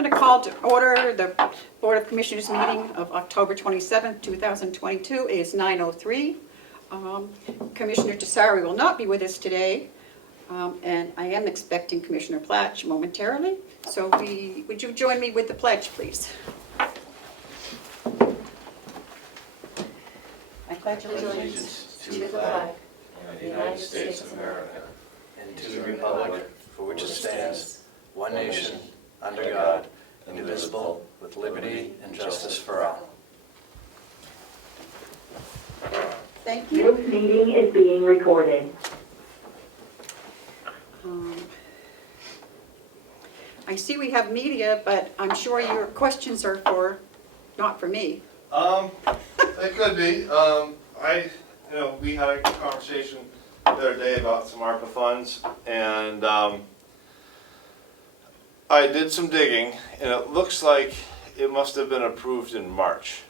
going to call to order the Board of Commissioners meeting of October 27th, 2022. It is 9:03. Commissioner Tessari will not be with us today, and I am expecting Commissioner Platch momentarily. So would you join me with the pledge, please? I pledge Allegiance to the flag of the United States of America and to the republic for which it stands, one nation, under God, indivisible, with liberty and justice for all. Thank you. This meeting is being recorded. I see we have media, but I'm sure your questions are not for me. It could be. We had a conversation the other day about some ARPA funds, and I did some digging, and it looks like it must have been approved in March.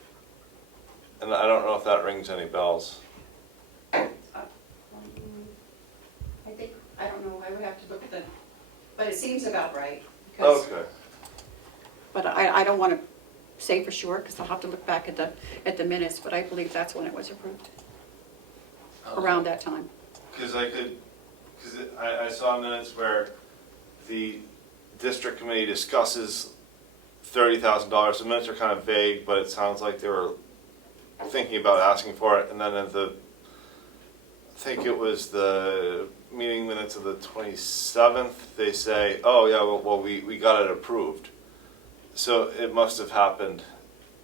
And I don't know if that rings any bells. I don't know, I would have to look at but it seems about right. Okay. But I don't want to say for sure, because I'll have to look back at the minutes, but I believe that's when it was approved, around that time. Because I saw minutes where the district committee discusses $30,000. The minutes are kind of vague, but it sounds like they were thinking about asking for it. And then I think it was the meeting minutes of the 27th, they say, oh yeah, well we got it approved. So it must have happened,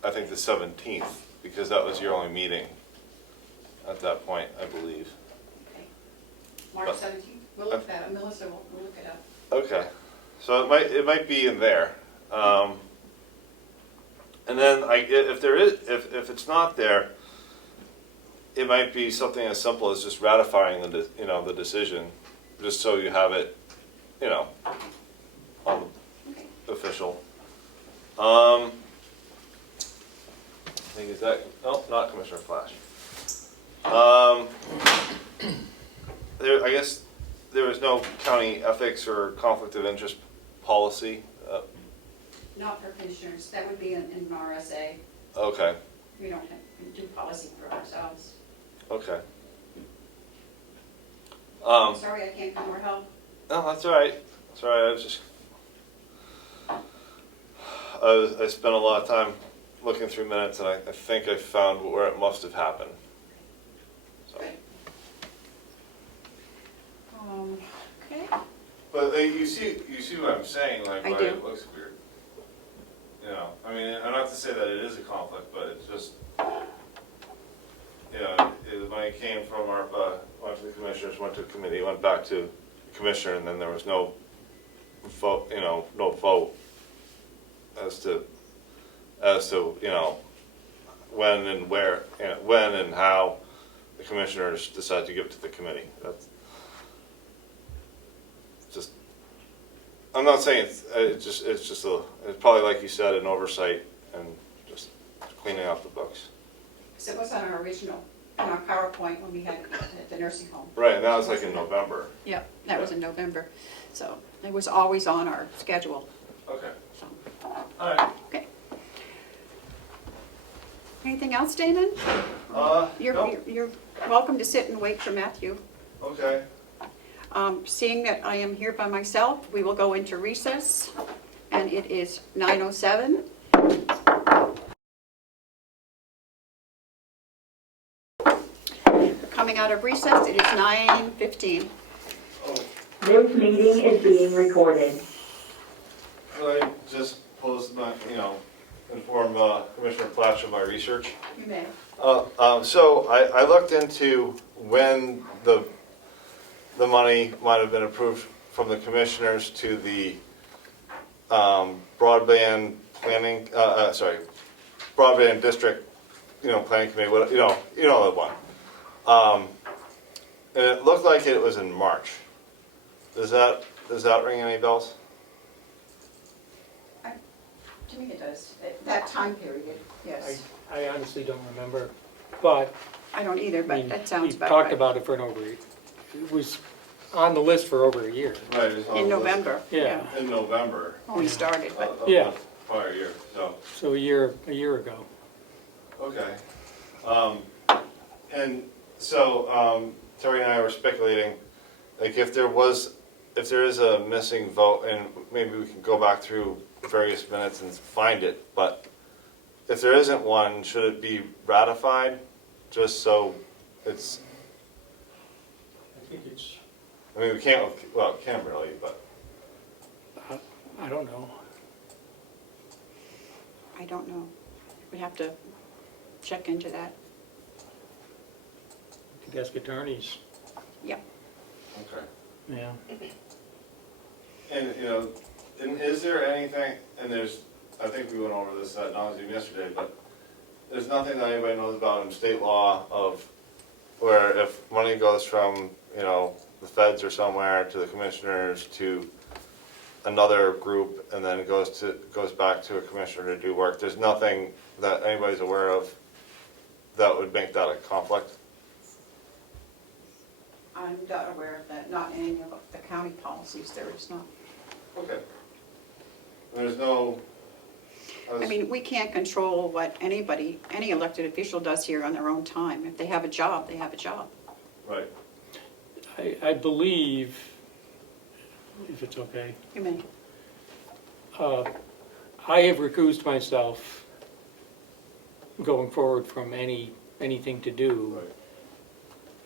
I think the 17th, because that was your only meeting at that point, I believe. Okay. March 17th, we'll look that up. Melissa will look it up. Okay, so it might be in there. And then if it's not there, it might be something as simple as just ratifying the decision, just so you have it, on the official. I think is that not Commissioner Flash. I guess there was no county ethics or conflict of interest policy. Not for commissioners, that would be in an RSA. Okay. We don't do policy for ourselves. Okay. Sorry, I can't come or help. No, that's all right. That's all right. I spent a lot of time looking through minutes, and I think I found where it must have happened. So. Okay. But you see what I'm saying, like I why do. it looks weird. I mean, I'm not to say that it is a conflict, but it's just, the money came from ARPA, went to the commissioners, went to the committee, went back to the commissioner, and then there was no vote, no vote as to when and where, when and how the commissioners decide to give it to the committee. That's just. I'm not saying it's probably like you said, an oversight and just cleaning up the books. So it was on our original, on our PowerPoint when we had it at the nursing home. Right, now it's like in November. Yep, that was in November. So it was always on our schedule. Okay. So, All right. okay. Anything else, Damon? You're welcome to sit and wait for Matthew. Okay. Seeing that I am here by myself, we will go into recess, and it is 9:07. Coming out of recess, it is 9:15. This meeting is being recorded. Could I just inform Commissioner Platch of my research? You may. So I looked into when the money might have been approved from the commissioners to the broadband planning, broadband district, planning committee, you know the one. And it looked like it was in March. Does that ring any bells? To me it does. That time period, yes. I honestly don't remember, but I don't either, but that sounds we about talked right. about it for an over. It was on the list for over a year. Right, it was on In the list November. Yeah. In November When we started, but of Yeah. the prior year, so, So a year ago. okay. And so, Terry and I were speculating, like if there is a missing vote, and maybe we can go back through various minutes and find it, but if there isn't one, should it be ratified? Just so it's, I think it's, I mean, we can't, well, can't really, but, I don't know. I don't know. We have to check into that. I could ask attorneys. Yep. okay. Yeah. And, and is there anything, and I think we went over this at nauseam yesterday, but there's nothing that anybody knows about in state law of where if money goes from, the feds or somewhere to the commissioners to another group and then it goes back to a commissioner to do work, there's nothing that anybody's aware of that would make that a conflict? I'm not aware of that, not in any of the county policies, there is not. Okay. There's no. I mean, we can't control what any elected official does here on their own time. If they have a job, they have a job. Right. I believe, if it's okay, You may. I have recused myself going forward from anything to do,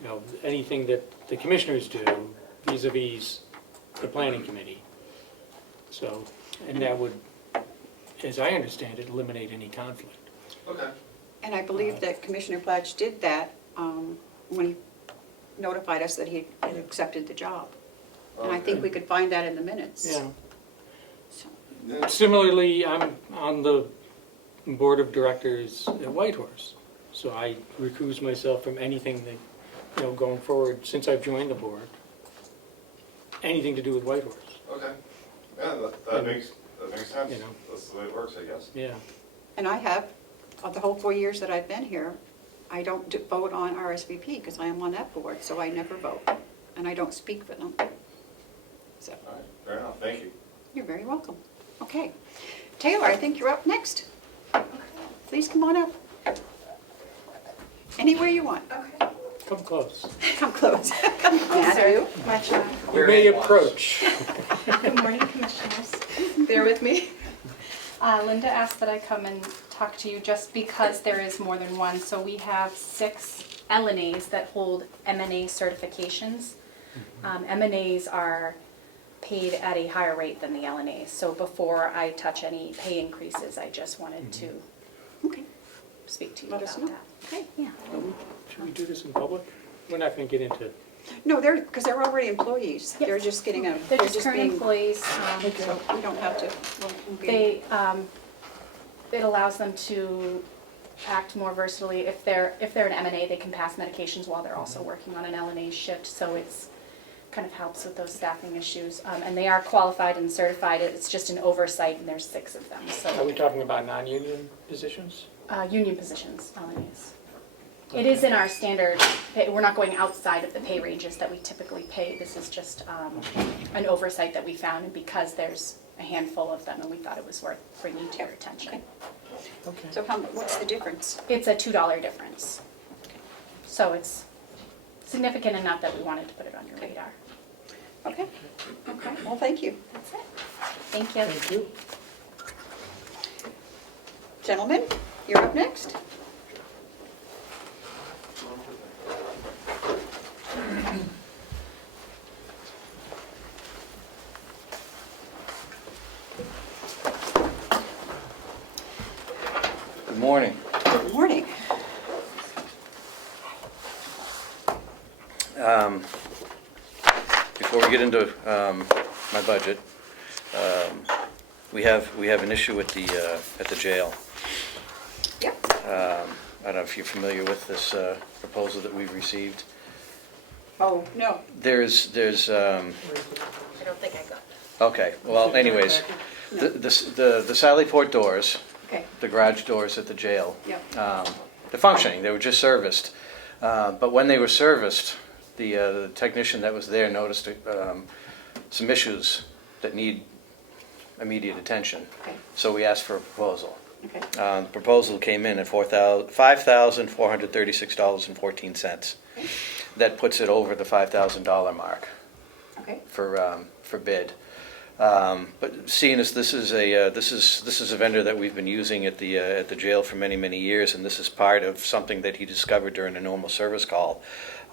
Right. anything that the commissioners do vis-a-vis the planning committee. So, and that would, as I understand it, eliminate any conflict. Okay. And I believe that Commissioner Pladge did that when he notified us that he had accepted the job. And I think Okay. we could find that in the minutes. Yeah. So, Similarly, I'm on the board of directors at Whitehorse, so I recuse myself from anything that, going forward, since I've joined the board, anything to do with Whitehorse. Okay. Yeah, that makes sense. You know. That's the way it works, I guess. Yeah. And I have, of the whole 4 years that I've been here, I don't vote on RSVP because I am on that board, so I never vote. And I don't speak for them. So, All right, fair enough, thank you. you're very welcome. Okay. Taylor, I think you're up next. Please come on up. Anywhere you want. Okay. Come close. Come close. Matthew? Much love. You may approach. Good morning, commissioners. Bear with me. Linda asked that I come and talk to you just because there is more than one. So we have 6 LNAs that hold M&A certifications. M&As are paid at a higher rate than the LNAs. So before I touch any pay increases, I just wanted to Okay. speak to you Let us about know. that. Okay. Yeah. Should we do this in public? We're not going to get into, No, because they're already employees. Yes. They're just getting a, They're just current being, employees. so we don't have to. we'll be- They, it allows them to act more versatilely. If they're an M&A, they can pass medications while they're also working on an LNA shift, so it's kind of helps with those staffing issues. And they are qualified and certified. It's just an oversight, and there's 6 of them. are we So, talking about non-union positions? union positions, LNAs. It is in our standard pay. We're not going outside of the pay ranges that we typically pay. This is just an oversight that we found, and because there's a handful of them, and we thought it was worth bringing to your attention. Okay. So what's the difference? It's a $2 difference. So it's significant enough that we wanted to put it on your radar. Okay. Okay, well, thank you. That's it. Thank you. Thank you. Gentlemen, you're up next. Good morning. Good morning. Before we get into my budget, we have an issue at the jail. Yep. I don't know if you're familiar with this proposal that we've received. Oh, no. There's I don't think I got that. okay, well, anyways, the Sally Port doors, Okay, the garage doors at the jail, yep. they're functioning, they were just serviced. But when they were serviced, the technician that was there noticed some issues that need immediate attention. Okay. So we asked for a proposal. Okay. The proposal came in at $5,436.14. Okay. That puts it over the $5,000 mark Okay. for bid. But seeing as this is a vendor that we've been using at the jail for many years, and this is part of something that he discovered during a normal service call,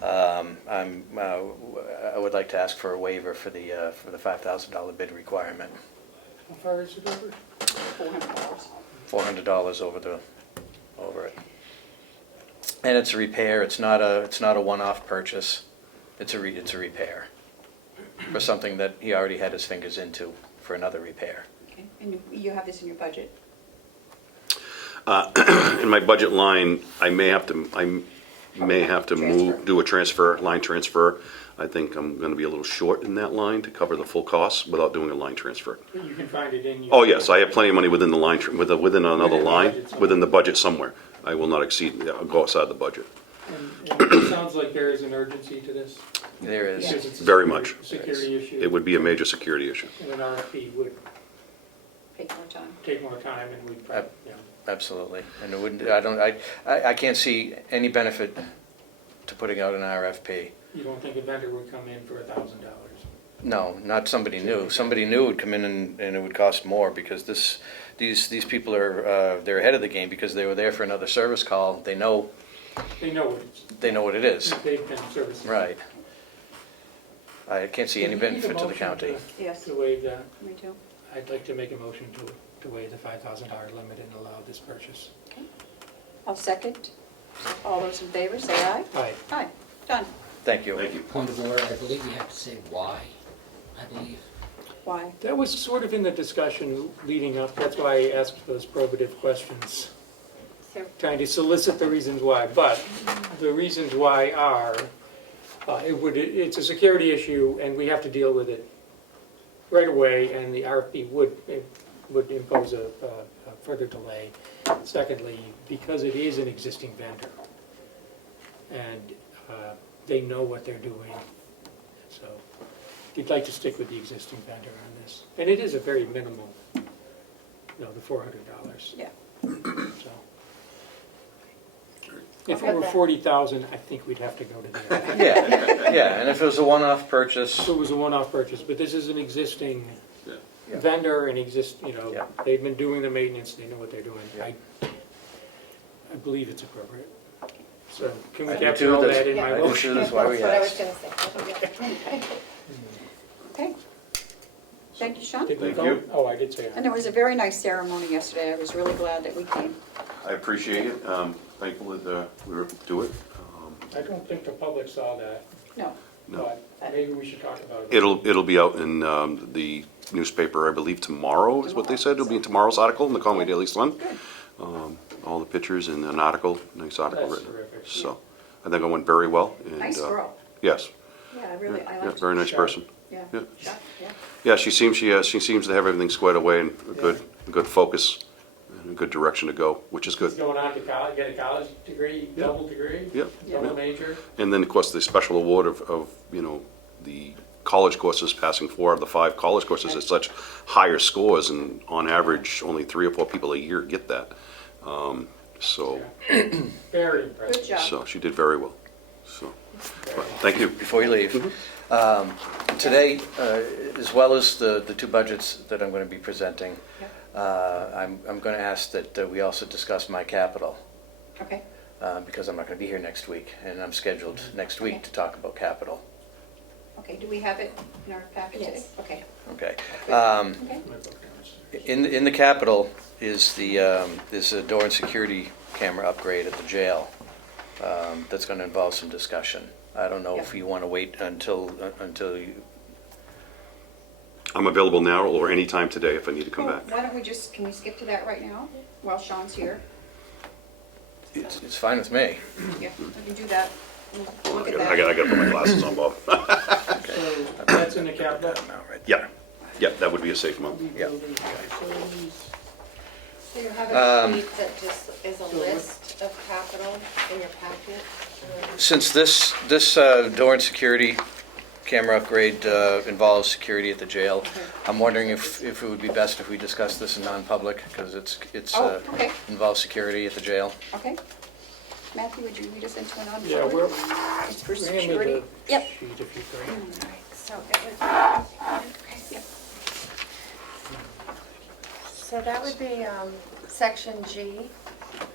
I would like to ask for a waiver for the $5,000 bid requirement. How far is it over? $400. $400 over it. And it's a repair. It's not a one-off purchase. It's a repair for something that he already had his fingers into for another repair. Okay. And you have this in your budget? In my budget line, I may have to Transfer. do a line transfer. I think I'm gonna be a little short in that line to cover the full cost without doing a line transfer. You can find it in your. Oh, yes, I have plenty of money within the line, within another Within the line, budget somewhere. within the budget somewhere. I will not I'll go outside the budget. And it sounds like there is an urgency to this. There is. Because it's a Very security- much. Security issue. It would be a major security issue. And an RFP would Take more time. take more time and we'd, Ab- you know. Absolutely. And it wouldn't, I can't see any benefit to putting out an RFP. You don't think a vendor would come in for $1,000? No, not somebody new. Somebody new would come in and it would cost more because these people are, they're ahead of the game because they were there for another service call. They know They know what it's, what it is. they've been servicing. Right. I can't see any Can we need a benefit to the motion county. Yes, To waive that. me too. I'd like to make a motion to waive the $5,000 limit and allow this purchase. Okay. I'll second. All those in favor, say aye. Aye. Aye. Done. Thank you. Thank you. Point of order, I believe you have to say why, I believe. Why? That was sort of in the discussion leading up, that's why I asked those probative questions, trying to solicit the reasons why. But the reasons why are, it's a security issue and we have to deal with it right away, and the RFP would impose a further delay. Secondly, because it is an existing vendor, and they know what they're doing, so you'd like to stick with the existing vendor on this. And it is a very minimal, the $400. Yeah. So. If it were 40,000, I think we'd have to go to the RFP. Yeah, and if it was a one-off purchase, So it was a one-off purchase, but this is an existing Yeah. vendor and Yeah. they've been doing the maintenance, they know what they're doing. Yeah. I believe it's appropriate. So can we I do capture too, all that's- that in my I do motion? too, that's why we asked. Okay. Thank you, Sean. Did we Thank vote? you. Oh, I did say And aye. it was a very nice ceremony yesterday. I was really glad that we came. I appreciate it. Thankful that we were able to do it. I don't think the public saw that, No. No. but maybe we should talk about it. It'll be out in the newspaper, I believe, tomorrow is what they said. It'll be in tomorrow's article in the Comeau Daily Sun. Good. All the pictures and an article, nice article That's written. terrific. So I think it went very well. And, Nice girl. Yes. Yeah, I really, I Yeah, liked very her. nice person. Yeah. Yeah. Yeah. Yeah. Yeah, she seems to have everything squared away and a good focus and a good direction to go, which is He's good. going on to college, get a college degree, Yeah. double degree, Yep. double major. And then, of course, the special award of the college courses, passing 4 of the 5 college courses at such higher scores, and on average, only 3 or 4 people a year get that. So, Very Good impressive. job. so she did very well. So, but thank you. before you leave, today, as well as the 2 budgets that I'm going to be presenting, I'm going to ask that we also discuss my capital, Okay. because I'm not going to be here next week, and I'm scheduled next week to talk about capital. Okay, do we have it in our packet today? Yes. Okay. Okay. Okay. My book downstairs. In the capital is is a door and security camera upgrade at the jail. That's going to involve some discussion. I don't know if you want to wait until you. I'm available now or anytime today if I need to come Well, back. why don't we just, can we skip to that right now while Sean's here? It's fine with me. Yeah, we can do that. We'll look at I that. gotta put my glasses on, Bob. So that's in the capital? Yeah, that would be a safe amount. Yeah. Building facilities. So you have a sheet that just is a list of capital in your packet. Since this door and security camera upgrade involves security at the jail, I'm wondering if it would be best if we discuss this in non-public, because it's Oh, okay. involves security at the jail. Okay. Matthew, would you lead us into an non-public? Yeah, we're, It's for hand me security. the Yep. sheet if you could. So it would, Yep. So that would be section G,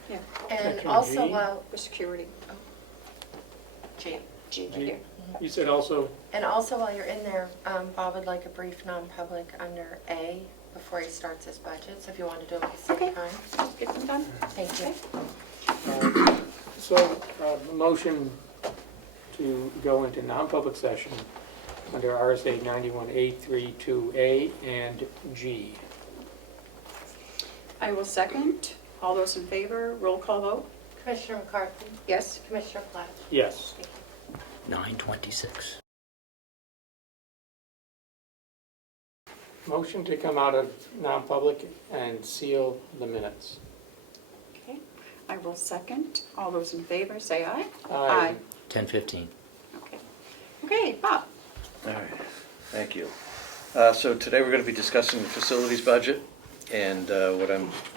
Yeah, and Section also G? while, for security. G, G, right G. there. You said also, you're in there, Bob would like a brief non-public under A before he starts his budget, so if you want to do it at the Okay. same time. Let's get them done. Thank you. motion to go into non-public session under RSA 91A32A and G. I will second. All those in favor, roll call vote. Commissioner McCarthy, Yes? Commissioner Platt. Yes. 9:26. Motion to come out of non-public and seal the minutes. Okay. I will second. All those in favor, say aye. Aye. 10:15. Okay. Okay, Bob. All right, thank you. So today we're going to be discussing the facilities budget and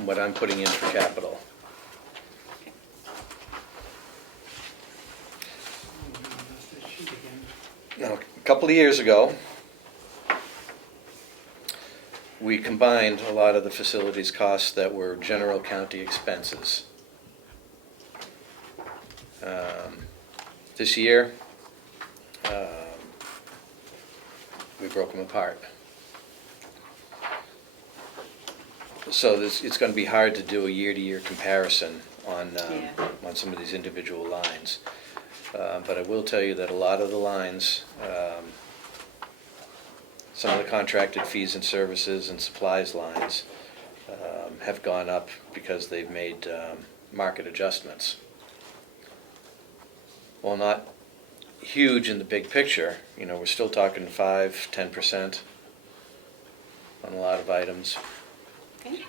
what I'm putting in for capital. Now, a couple of years ago, we combined a lot of the facilities costs that were general county expenses. This year, we broke them apart. So it's going to be hard to do a year-to-year comparison on some of these individual lines. But I will tell you that a lot of the lines, some of the contracted fees and services and supplies lines have gone up because they've made market adjustments. While not huge in the big picture, we're still talking 5-10% on a lot of items. Okay.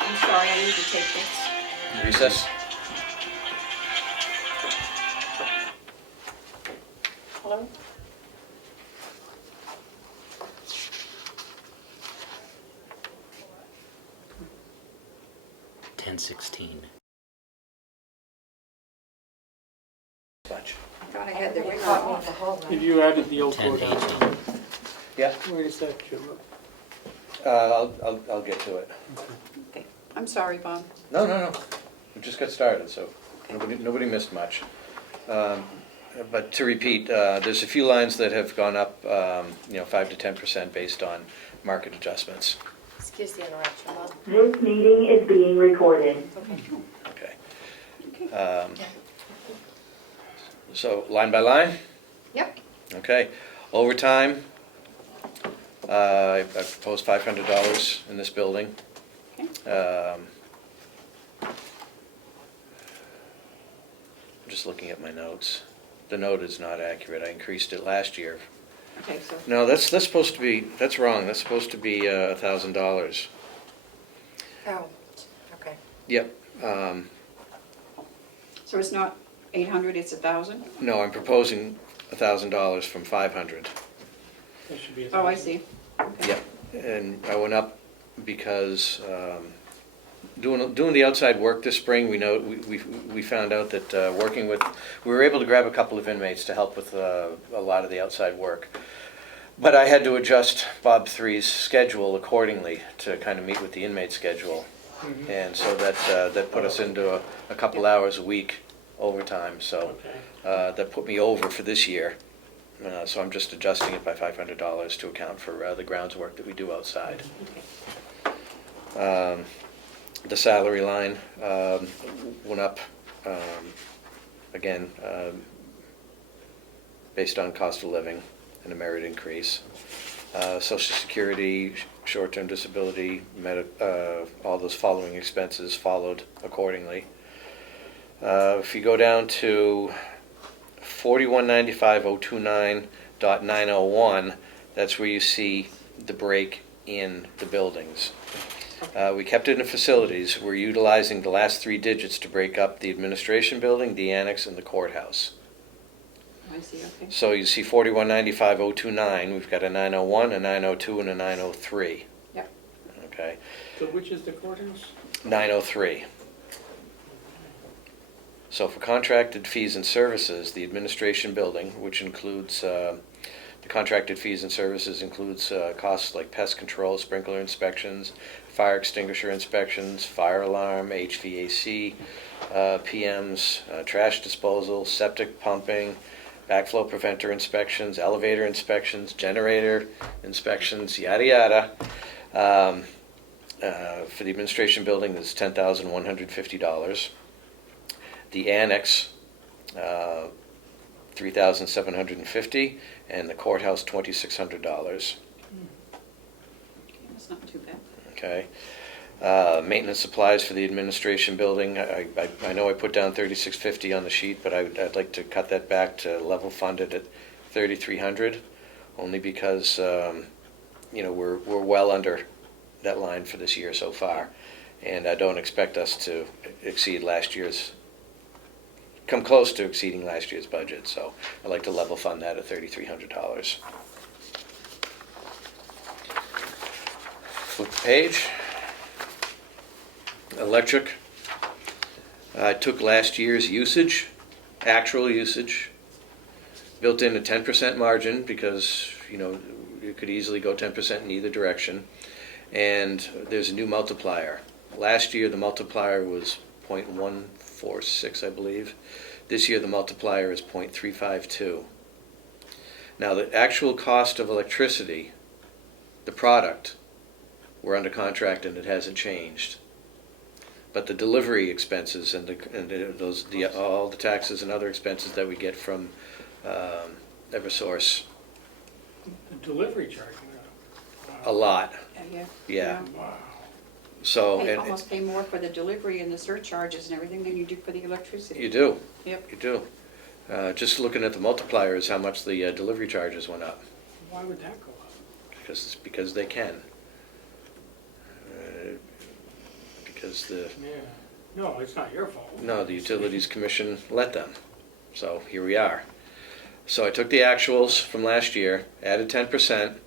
I'm sorry, I need to take this. Recess? Hello? Bunch. I thought I had the ring Caught me off. the whole Have night. you added the old code on? 10:18. Yeah, Wait a sec, Jim. I'll get to it. Okay. I'm sorry, Bob. No. We just got started, so nobody missed much. But to repeat, there's a few lines that have gone up, 5 to 10% based on market adjustments. Excuse the interruption, Bob. This meeting is being recorded. Okay. Okay. So line by line? Yep. Okay. Overtime, I proposed $500 in this building. I'm just looking at my notes. The note is not accurate. I increased it last year. Okay, so, No, that's supposed to be, that's wrong. That's supposed to be $1,000. Oh, okay. Yep. so it's not 800, it's 1,000? No, I'm proposing $1,000 from 500. That should be a Oh, I thousand. see. Okay. Yep. And I went up because doing the outside work this spring, we found out that we were able to grab a couple of inmates to help with a lot of the outside work. But I had to adjust Bob 3's schedule accordingly to kind of meet with the inmate schedule. Mhm. And so that put us into a couple hours a week overtime, so Okay. that put me over for this year. So I'm just adjusting it by $500 to account for the grounds work that we do outside. The salary line went up, again, based on cost of living and a merit increase. Social Security, short-term disability, all those following expenses followed accordingly. If you go down to 4195.029.901, that's where you see the break in the buildings. We kept it in facilities. We're utilizing the last three digits to break up the administration building, the annex, and the courthouse. I see, okay. So you see 4195,029, we've got a 901, a 902, and a 903. Yep. Okay, So which is the courthouse? 903. So for contracted fees and services, the administration building, which includes, the contracted fees and services includes costs like pest control, sprinkler inspections, fire extinguisher inspections, fire alarm, HVAC, PMs, trash disposal, septic pumping, backflow preventer inspections, elevator inspections, generator inspections, yada yada. For the administration building, it's $10,150. The annex, $3,750, and the courthouse, $2,600. That's not too bad. Okay. Maintenance supplies for the administration building, I know I put down $3,650 on the sheet, but I'd like to cut that back to level funded at $3,300, only because, we're well under that line for this year so far, and I don't expect us to come close to exceeding last year's budget, so I'd like to level fund that at $3,300. Flip the page. Electric. I took last year's usage, actual usage, built in a 10% margin because, you could easily go 10% in either direction. And there's a new multiplier. Last year the multiplier was 0.146, I believe. This year the multiplier is 0.352. Now the actual cost of electricity, the product, we're under contract and it hasn't changed. But the delivery expenses and all the taxes and other expenses that we get from Eversource, The delivery charge went up. a lot. Yeah. Wow. So Almost pay more for the delivery and the surcharges and everything than you do for the electricity. you do. Yep. You do. Just looking at the multiplier is how much the delivery charges went up. Why would that go up? Because they can. Because the Yeah. No, it's not your fault. the Utilities Commission let them. So here we are. So I took the actuals from last year, added 10%,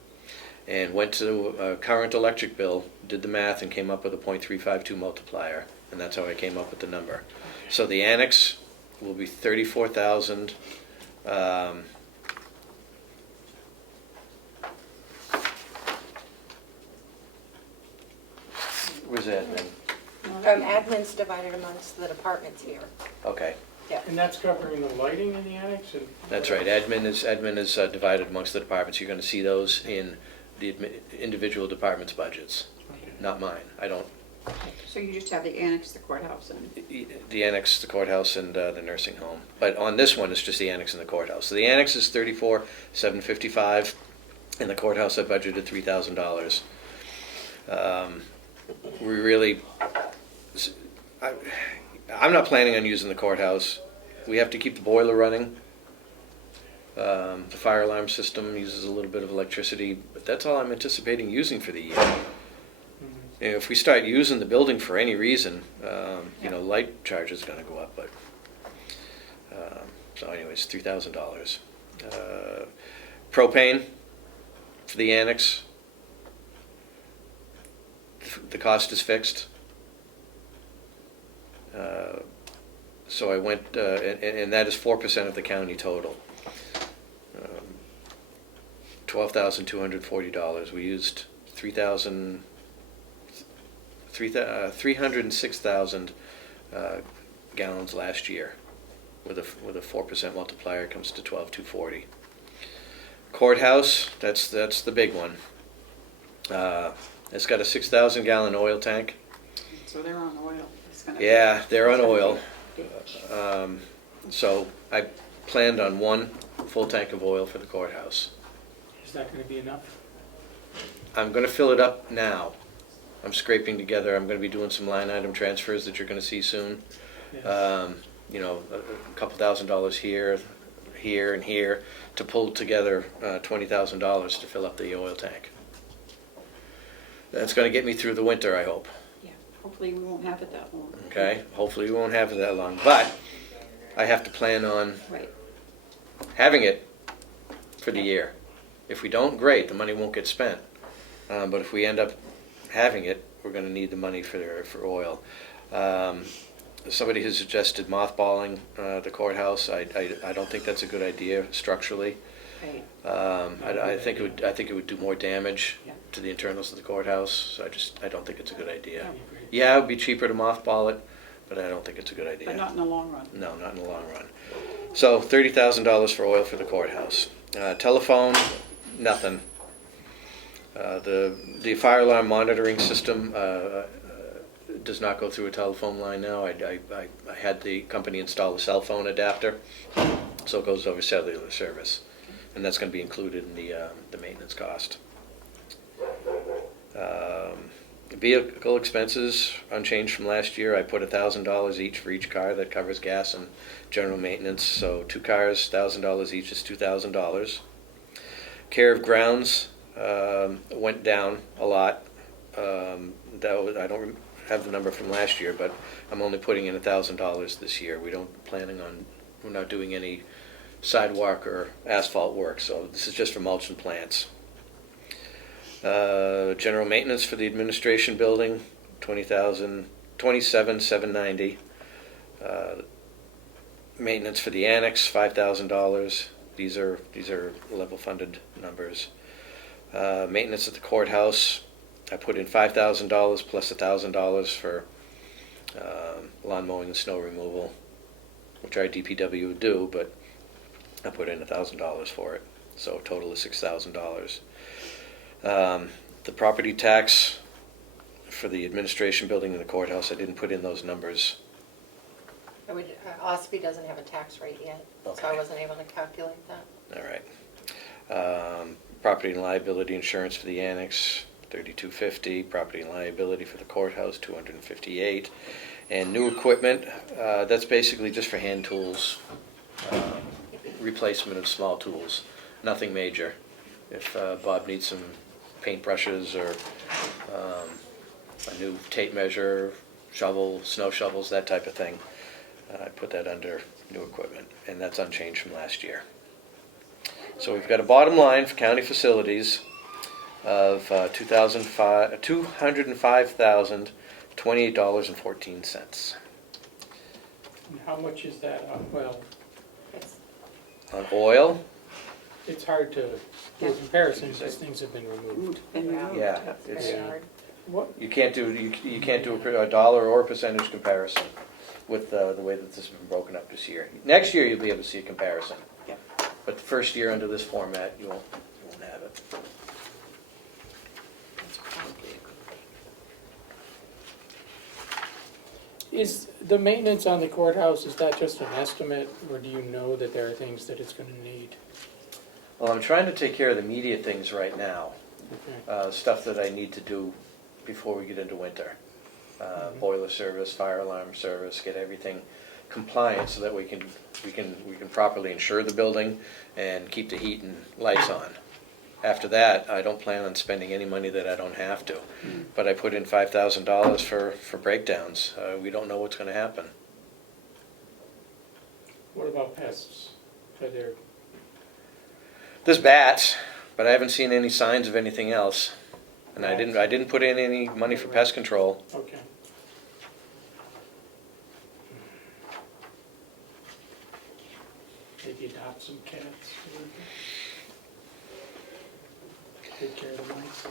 and went to a current electric bill, did the math, and came up with a 0.352 multiplier, and that's how I came up with the number. So the annex will be 34,000. Where's admin? Admin's divided amongst the departments here. Okay, And that's covering the lighting in the annex? And that's right. Admin is divided amongst the departments. You're going to see those in the individual departments' budgets, Okay. not mine. I don't. So you just have the annex, the courthouse, and The annex, the courthouse, and the nursing home. But on this one, it's just the annex and the courthouse. So the annex is $34,755, and the courthouse I budgeted $3,000. We really, I'm not planning on using the courthouse. We have to keep the boiler running. The fire alarm system uses a little bit of electricity, but that's all I'm anticipating using for the year. And if we start using the building for any reason, light charge is going to go up. But so, anyways, $3,000. Propane for the annex. The cost is fixed. So I went, and that is 4% of the county total. $12,240. We used 306,000 gallons last year. With a 4% multiplier, it comes to 12,240. Courthouse, that's the big one. It's got a 6,000 gallon oil tank. so they're on oil. It's gonna Yeah, they're on oil. be- So I planned on one full tank of oil for the courthouse. Is that going to be enough? I'm going to fill it up now. I'm scraping together. I'm going to be doing some line item transfers that you're going to see soon. Yeah. A couple $1,000s here, and here to pull together $20,000 to fill up the oil tank. That's gonna get me through the winter, I hope. Yeah, hopefully we won't have it that long. Okay, hopefully we won't have it that long, but I have to plan on Right. having it for the year. If we don't, great, the money won't get spent. But if we end up having it, we're gonna need the money for oil. Somebody has suggested mothballing the courthouse. I don't think that's a good idea structurally. Right. I think it would do more damage Yeah. to the internals of the courthouse, so I don't think it's a good idea. I agree. Yeah, it would be cheaper to mothball it, but I don't think it's a good idea. But not in the long run. No, not in the long run. So $30,000 for oil for the courthouse. Telephone, nothing. The fire alarm monitoring system does not go through a telephone line now. I had the company install a cell phone adapter, so it goes over cellular service, and that's going to be included in the maintenance cost. Vehicle expenses unchanged from last year. I put $1,000 each for each car. That covers gas and general maintenance. So 2 cars, $1,000 each is $2,000. Care of grounds went down a lot. I don't have the number from last year, but I'm only putting in $1,000 this year. We're not doing any sidewalk or asphalt work, so this is just for mulch and plants. General maintenance for the administration building, $27,790. Maintenance for the annex, $5,000. These are level funded numbers. Maintenance at the courthouse, I put in $5,000 plus $1,000 for lawn mowing and snow removal, which our DPW would do, but I put in $1,000 for it, so a total of $6,000. The property tax for the administration building and the courthouse, I didn't put in those numbers. OSFI doesn't have a tax rate yet, so I Okay. wasn't able to calculate that. All right. Property and liability insurance for the annex, $32.50. Property and liability for the courthouse, $258. And new equipment, that's basically just for hand tools, replacement of small tools, nothing major. If Bob needs some paintbrushes or a new tape measure, shovel, snow shovels, that type of thing, I put that under new equipment, and that's unchanged from last year. So we've got a bottom line for county facilities of $205,028.14. And how much is that? Well, It's On oil, it's hard to do a comparison because things have been removed. yeah, it's, very hard. What, you can't do a dollar or a percentage comparison with the way that this has been broken up this year. Next year, you'll be able to see a comparison. Yeah. But the first year under this format, you won't have it. That's probably a good thing. is the maintenance on the courthouse, is that just an estimate, or do you know that there are things that it's gonna need? Well, I'm trying to take care of the immediate things right now. Okay. Stuff that I need to do before we get into winter. Boiler service, fire alarm service, get everything compliant so that we can properly insure the building and keep the heat and lights on. After that, I don't plan on spending any money that I don't have to. But I put in $5,000 for breakdowns. We don't know what's gonna happen. What about pests? Are there, There's bats, but I haven't seen any signs of anything else. And I didn't put in any money for pest control. okay. Maybe adopt some cats. Take care of the mice.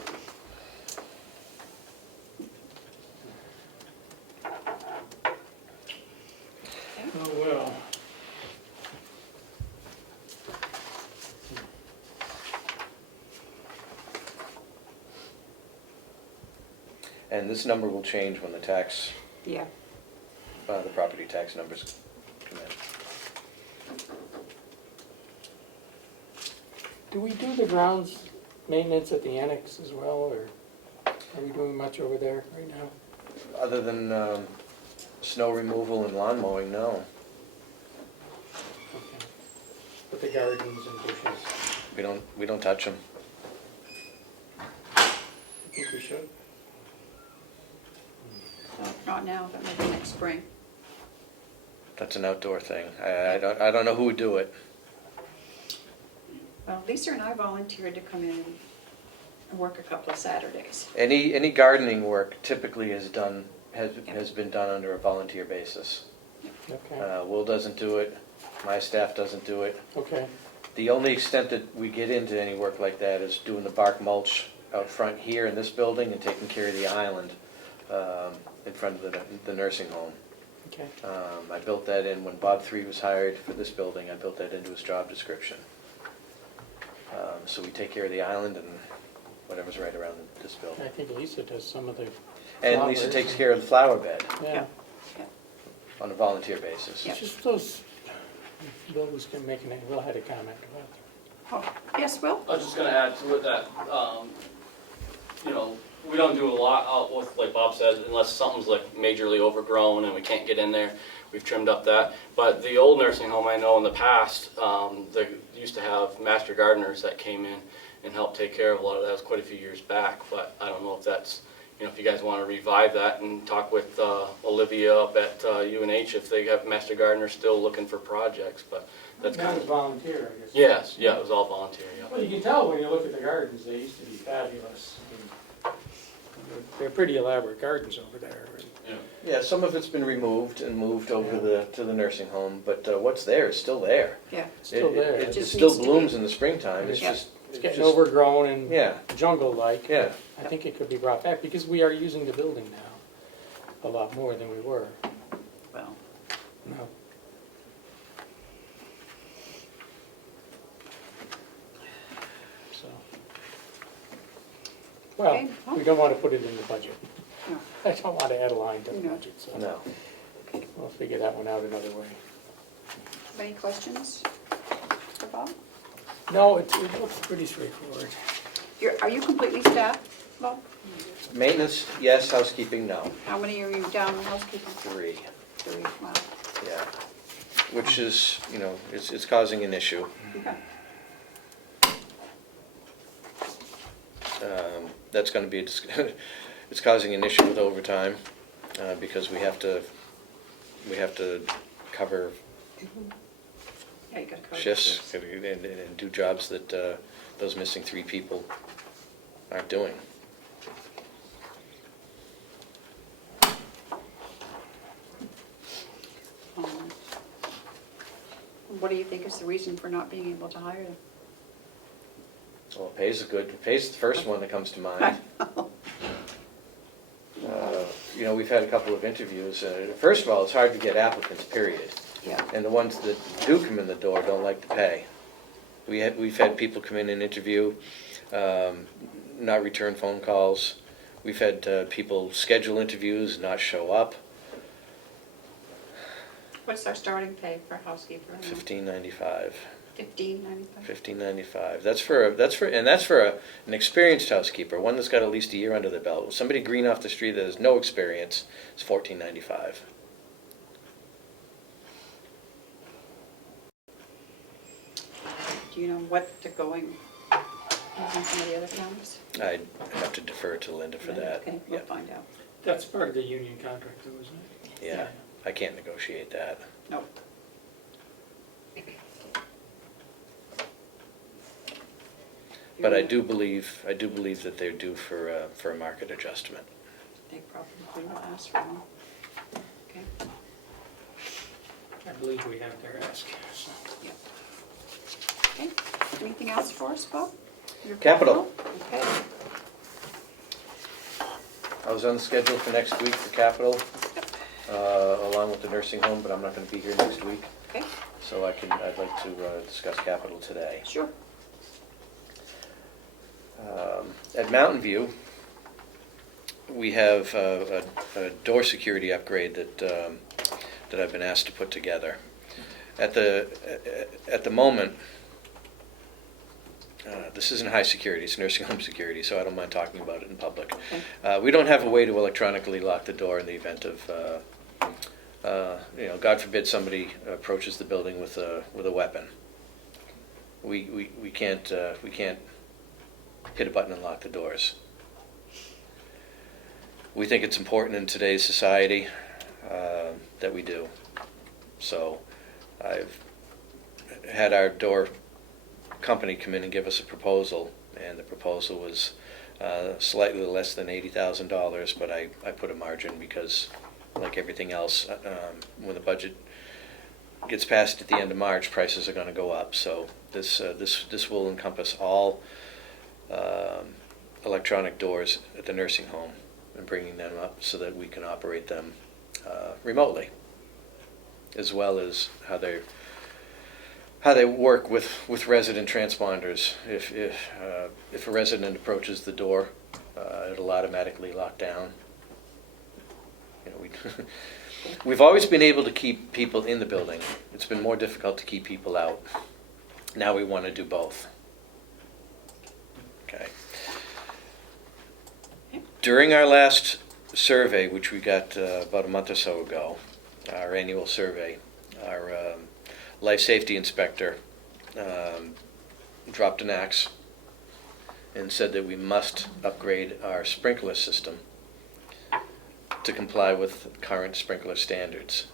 Oh, well. And this number will change when the Yeah. the property tax numbers come in. Do we do the grounds maintenance at the annex as well, or are we doing much over there right now? Other than snow removal and lawn mowing, no. Okay. But the gardens and bushes, We don't touch them. I think we should. not now, but maybe next spring. That's an outdoor thing. I don't know who would do it. Well, Lisa and I volunteered to come in and work a couple of Saturdays. Any gardening work typically has been done under a volunteer basis. Okay, Will doesn't do it, my staff doesn't do it. okay, The only extent that we get into any work like that is doing the bark mulch out front here in this building and taking care of the island in front of the nursing home. okay. I built that in when Bob 3 was hired for this building. I built that into his job description. So we take care of the island and whatever's right around this building. I think Lisa does some of the And Lisa flowers. takes care of the flower bed Yeah, on a volunteer basis. Yeah. just those, Bill was gonna make an, Will had a comment about Oh, yes, Will? I was just gonna add to it that, you know, we don't do a lot out with, like Bob said, unless something's like majorly overgrown and we can't get in there. We've trimmed up that. But the old nursing home, I know in the past, they used to have master gardeners that came in and helped take care of a lot of that. It was quite a few years back, but I don't know if that's, you know, if you guys want to revive that and talk with Olivia up at UNH if they have master gardeners still looking for projects, but that's That kind was of. volunteer, I guess. Yes, yeah, it was all volunteer, yeah. Well, you can tell when you look at the gardens, they used to be fabulous. They're pretty elaborate gardens over there. Yeah, some of it's been removed and moved over to the nursing home, but what's there is still there. Yeah. Still there. It just still needs to be- blooms in the springtime. It's Yeah. just It's getting overgrown and Yeah, jungle-like. yeah. I think it could be brought back because we are using the building now a lot more than we were. Well, No. So. Well, Okay, well- we don't want to put it in the budget. No. I don't want to add a line to the No. budget, so No. we'll figure that one out another way. any questions for Bob? No, it looks pretty straightforward. Are you completely staffed, Bob? Maintenance, yes. Housekeeping, no. How many are you down in housekeeping? 3. Three. Wow. Yeah. Which is, you know, it's causing an issue. Okay. That's going to be, it's causing an issue with overtime because we have to cover Yeah, you gotta cover shifts and do jobs that those missing 3 people aren't doing. What do you think is the reason for not being able to hire them? Well, pays is good. Pays is the first one that comes to mind. You know, we've had a couple of interviews. First of all, it's hard to get applicants, period. Yeah. And the ones that do come in the door don't like to pay. We've had people come in and interview, not return phone calls. We've had people schedule interviews, not show up. What's our starting pay for a housekeeper? $15.95. $15.95. $15.95. That's for an experienced housekeeper, one that's got at least a year under their belt. Somebody green off the street that has no experience is $14.95. Do you know what they're going in some of the other counties? I'd have to defer to Linda for that. Okay, we'll Yep. find out. That's part of the union contract, though, isn't it? Yeah, I can't negotiate that. No. But I do believe that they're due for a market adjustment. They probably will ask for one. Okay. I believe we have their ask, so. Yeah. Okay. Anything else for us, Bob? Your Capital. Okay. I was on the schedule for next week for capital, along with the nursing home, but I'm not going to be here next week, Okay. so I'd like to discuss capital today. Sure. At Mountain View, we have a door security upgrade that I've been asked to put together. At the moment, this isn't high security, it's nursing home security, so I don't mind talking about it in public. We don't have a way to electronically lock the door in the event of, God forbid somebody approaches the building with a weapon. We can't hit a button and lock the doors. we think it's important in today's society that we do. So I've had our door company come in and give us a proposal, and the proposal was slightly less than $80,000, but I put a margin because, like everything else, when the budget gets passed at the end of March, prices are going to go up. So this will encompass all electronic doors at the nursing home and bringing them up so that we can operate them remotely, as well as how they work with resident transponders. If a resident approaches the door, it'll automatically lock down. You know, we've always been able to keep people in the building. It's been more difficult to keep people out. Now we want to do both. Okay. During our last survey, which we got about a month or so ago, our annual survey, our life safety inspector dropped an axe and said that we must upgrade our sprinkler system to comply with current sprinkler standards.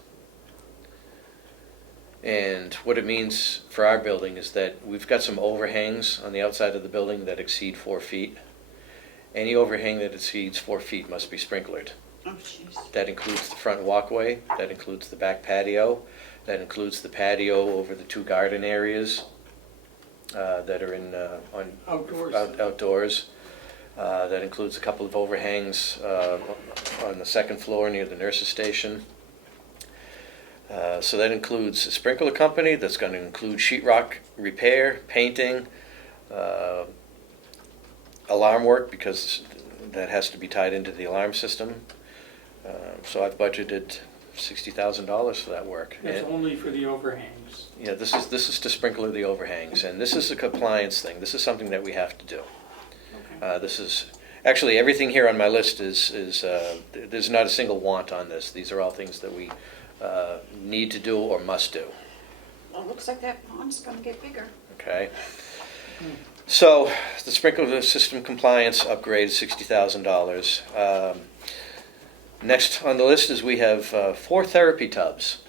And what it means for our building is that we've got some overhangs on the outside of the building that exceed 4 feet. Any overhang that exceeds 4 feet must be sprinklered. Oh, jeez. That includes the front walkway, that includes the back patio, that includes the patio over the 2 garden areas that are in outdoors. That includes a couple of overhangs on the 2nd floor near the nurse's station. So that includes a sprinkler company. That's going to include sheetrock repair, painting, alarm work, because that has to be tied into the alarm system. So I've budgeted $60,000 for that work. That's And, only for the overhangs. yeah, this is to sprinkler the overhangs, and this is a compliance thing. This is something that we have to do. Okay. This is actually everything here on my list is there's not a single want on this. These are all things that we need to do or must do. Well, it looks like that pond's gonna get bigger. Okay. So the sprinkler system compliance upgrade is $60,000. Next on the list is we have 4 therapy tubs,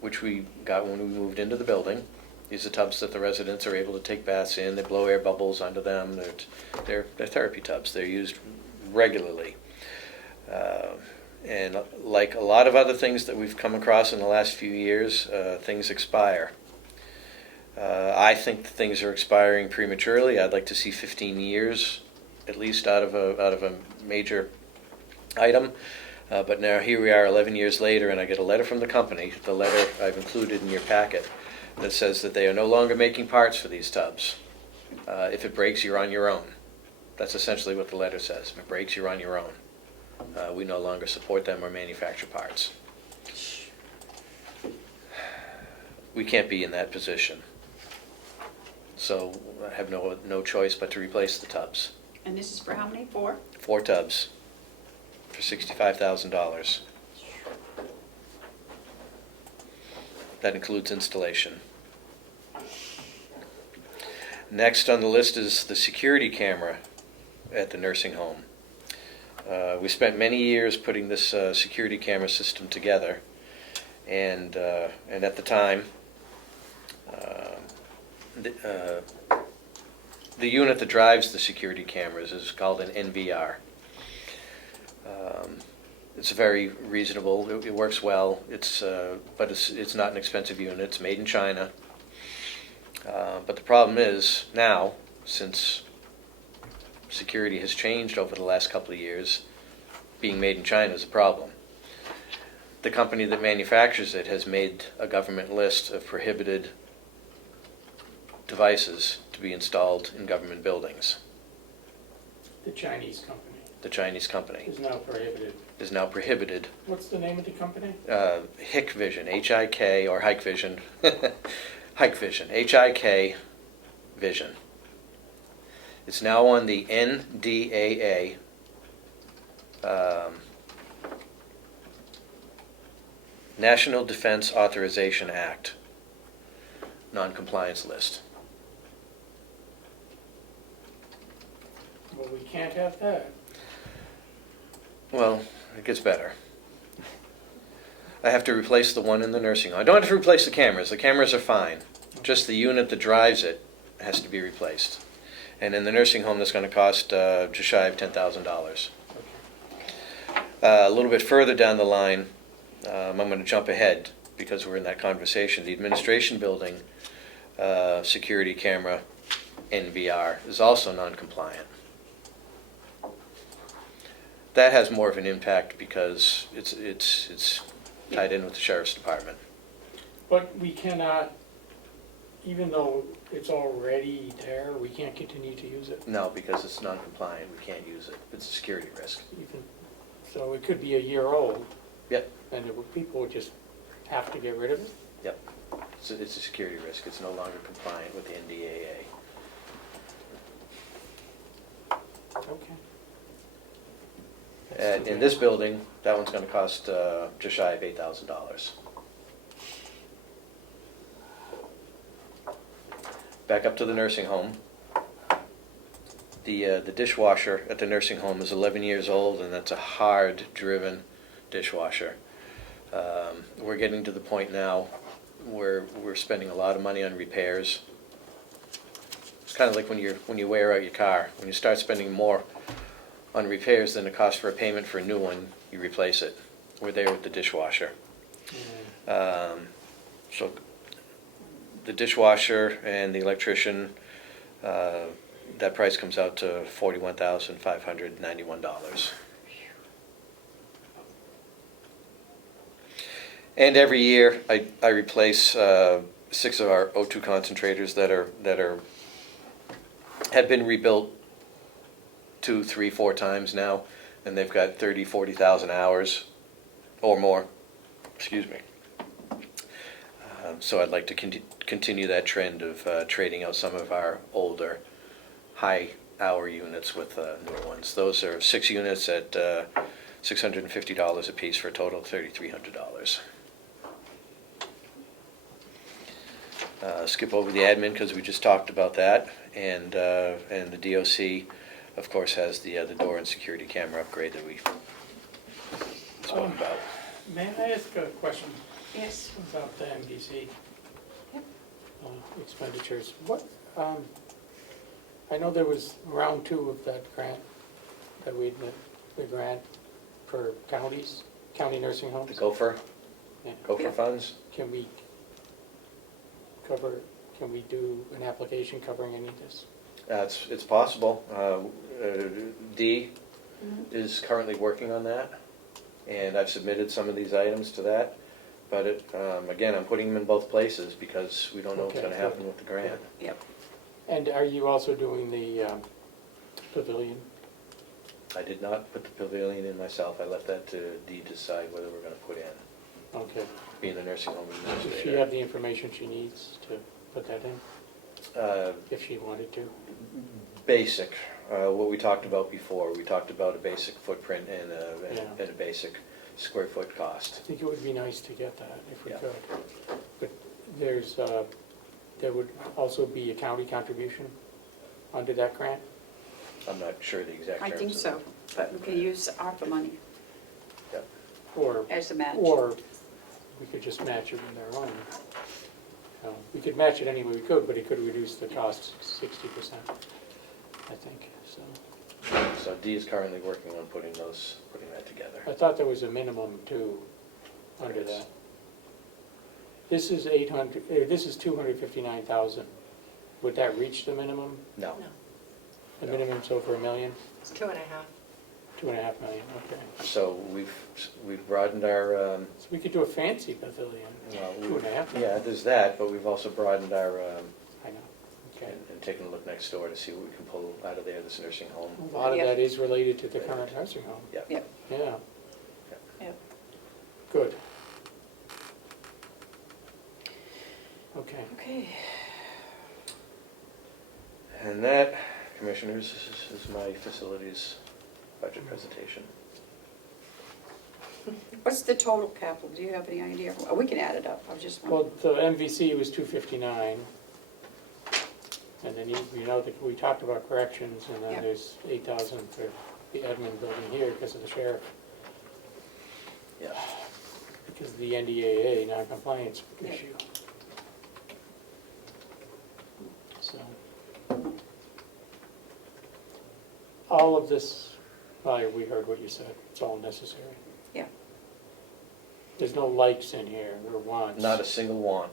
which we got when we moved into the building. These are tubs that the residents are able to take baths in. They blow air bubbles onto them. They're therapy tubs. They're used regularly. And like a lot of other things that we've come across in the last few years, things expire. I think that things are expiring prematurely. I'd like to see 15 years at least out of a major item. But now here we are 11 years later, and I get a letter from the company, the letter I've included in your packet, that says that they are no longer making parts for these tubs. If it breaks, you're on your own. That's essentially what the letter says. If it breaks, you're on your own. We no longer support them or manufacture parts. We can't be in that position. So I have no choice but to replace the tubs. And this is for how many? 4? 4 tubs for $65,000. That includes installation. Next on the list is the security camera at the nursing home. We spent many years putting this security camera system together, and at the time, the unit that drives the security cameras is called an NVR. It's very reasonable. It works well. But it's not an expensive unit. It's made in China. But the problem is now, since security has changed over the last couple of years, being made in China is a problem. The company that manufactures it has made a government list of prohibited devices to be installed in government buildings. The Chinese company The Chinese company is now prohibited. is now prohibited. What's the name of the company? Hikvision, H-I-K, or Hikvision, Hikvision, H-I-K Vision. It's now on the NDAA National Defense Authorization Act non-compliance list. Well, we can't have that. Well, it gets better. I have to replace the one in the nursing home. I don't have to replace the cameras. The cameras are fine. Just the unit that drives it has to be replaced. And in the nursing home, that's going to cost just shy of $10,000. A little bit further down the line, I'm going to jump ahead because we're in that conversation. The administration building security camera NVR is also non-compliant. That has more of an impact because it's tied in with the sheriff's department. But we cannot, even though it's already there, we can't continue to use it. No, because it's non-compliant, we can't use it. It's a security risk. Even, so it could be a year old. Yep. And people would just have to get rid of it? Yep. It's a security risk. It's no longer compliant with the NDAA. Okay. And in this building, that one's going to cost just shy of $8,000. Back up to the nursing home. The dishwasher at the nursing home is 11 years old, and that's a hard-driven dishwasher. We're getting to the point now where we're spending a lot of money on repairs. It's kind of like when you wear out your car. When you start spending more on repairs than the cost for a payment for a new one, you replace it. We're there with the dishwasher. So the dishwasher and the electrician, that price comes out to $41,591. And every year, I replace 6 of our O2 concentrators that have been rebuilt 2, 3, 4 times now, and they've got 30, 40,000 hours or more. Excuse me. So I'd like to continue that trend of trading out some of our older high-hour units with newer ones. Those are 6 units at $650 a piece for a total of $3,300. Skip over the admin because we just talked about that, and the DOC, of course, has the door and security camera upgrade that we spoke about. May I ask a question Yes. about the MDC Yep. expenditures? What, I know there was round 2 of that grant, that the grant for counties, county nursing homes. The Gopher Yeah. funds. Can we do an application covering any of this? It's possible. Dee is currently working on that, and I've submitted some of these items to that. But again, I'm putting them in both places because we don't know what's Okay, going to happen with the grant. Yep. And are you also doing the pavilion? I did not put the pavilion in myself. I left that to Dee to decide whether we're going to put in, Okay. being the nursing home Does she administrator. have the information she needs to put that in, if she wanted to? Basic, what we talked about before. We talked about a basic footprint and a basic square foot cost. I think it would be nice to get that if we Yeah. could. But there would also be a county contribution under that grant? I'm not sure the exact I terms. think of so, but we can use ARPA money it. Or, as a match. or we could just match it in their own. We could match it any way we could, but it could reduce the cost 60%, I think, so. So Dee is currently working on putting that together. I thought there was a minimum too, under There is. that. This is 259,000. Would that reach the minimum? No. The minimum's over $1 million? It's 2.5. 2.5 million, okay. So we've broadened our, So we could do a fancy pavilion, well, 2.5 million? yeah, there's that, but we've also broadened our, I know, okay. and taken a look next door to see what we can pull out of there, this nursing home. A lot of Yep. that is related to the current nursing home. Yep. Yep. Yeah. Yep. Good. Okay. Okay. And that, Commissioners, is my facilities budget presentation. What's the total capital? Do you have any idea? We can add it up. I was just Well, wondering. the MVC was 259. And then you know that we talked about corrections, and then Yep. there's 8,000 for the admin building here because of the sheriff, Yeah. because of the NDAA non-compliance issue. So, all of this, we heard what you said, it's all necessary. Yeah. There's no likes in here, or wants. Not a single want.